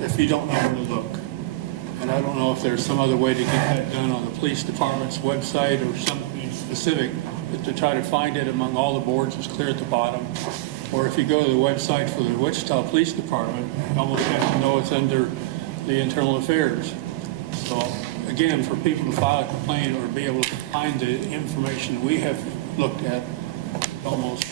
if you don't know where to look. And I don't know if there's some other way to get that done on the police department's website or something specific, but to try to find it among all the boards is clear at the bottom. Or if you go to the website for the Wichita Police Department, you almost have to know it's under the internal affairs. So again, for people to file a complaint or be able to find the information we have looked at, almost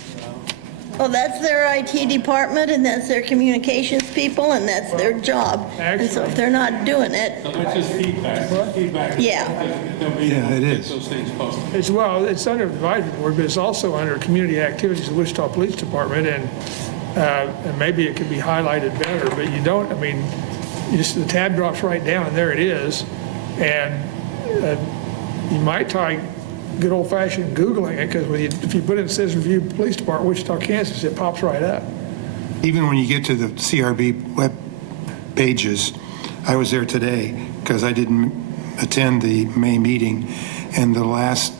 Well, that's their IT department, and that's their communications people, and that's their job. And so if they're not doing it, It's just feedback. Yeah. Yeah, it is. Those things posted. It's under the advisory board, but it's also under community activities of the Wichita Police Department, and maybe it could be highlighted better, but you don't, I mean, the tab drops right down, and there it is. And you might try good old-fashioned Googling it, because if you put in Citizen Review Police Department, Wichita, Kansas, it pops right up. Even when you get to the CRB web pages, I was there today because I didn't attend the May meeting, and the last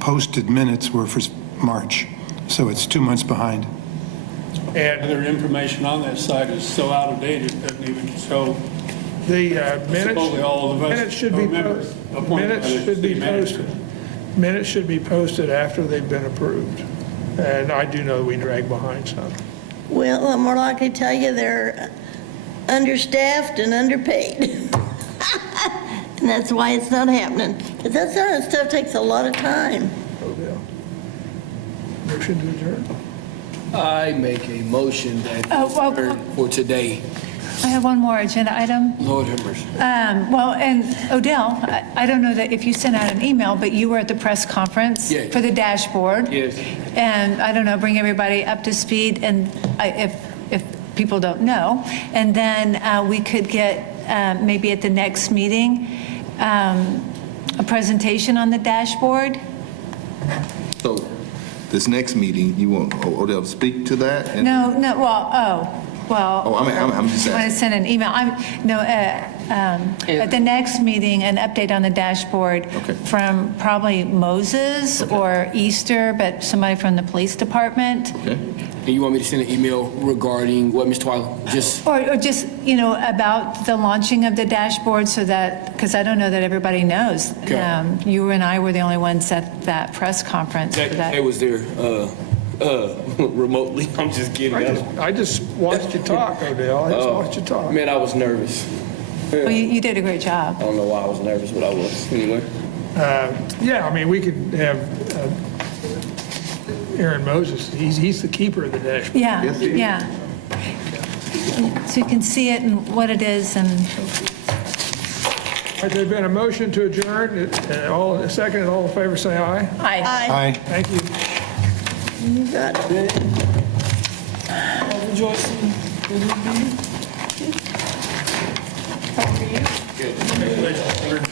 posted minutes were for March. So it's 2 months behind. And Their information on that site is so out of date, it doesn't even show. the Supposedly all of us minutes should be members appointed by the city manager. Minutes should be posted after they've been approved. And I do know we drag behind some. well, I'm more likely to tell you they're understaffed and underpaid. And that's why it's not happening. Because that sort of stuff takes a lot of time. Oh, yeah. Motion to adjourn. I make a motion that well, for today. I have one more agenda item. Lord have mercy. Well, and Odell, I don't know that if you sent out an email, but you were at the press conference Yes. for the dashboard. Yes. And I don't know, bring everybody up to speed, and if people don't know. And then we could get, maybe at the next meeting, a presentation on the dashboard. So this next meeting, you want Odell to speak to that? And- No, well, Oh, I'm just I want to asking. send an email. At the next meeting, an update on the dashboard Okay. from probably Moses or Easter, but somebody from the police department. Okay. And you want me to send an email regarding what, Ms. Twyla? Just, Or just, about the launching of the dashboard so that, because I don't know that everybody knows. Okay. You and I were the only ones at that press conference. for that. It was there remotely. I'm just kidding. I just watched you talk, Odell. I just watched you talk. Man, I was nervous. Well, you did a great job. I don't know why I was nervous, but I was. Anyway. Yeah, I mean, we could have Aaron Moses. He's the keeper of the dashboard. Yeah, yeah. So you can see it and what it is and. Has there been a motion to adjourn? A second, and all in favor say aye. Aye. Aye. Thank you. You got it. How are you? Good.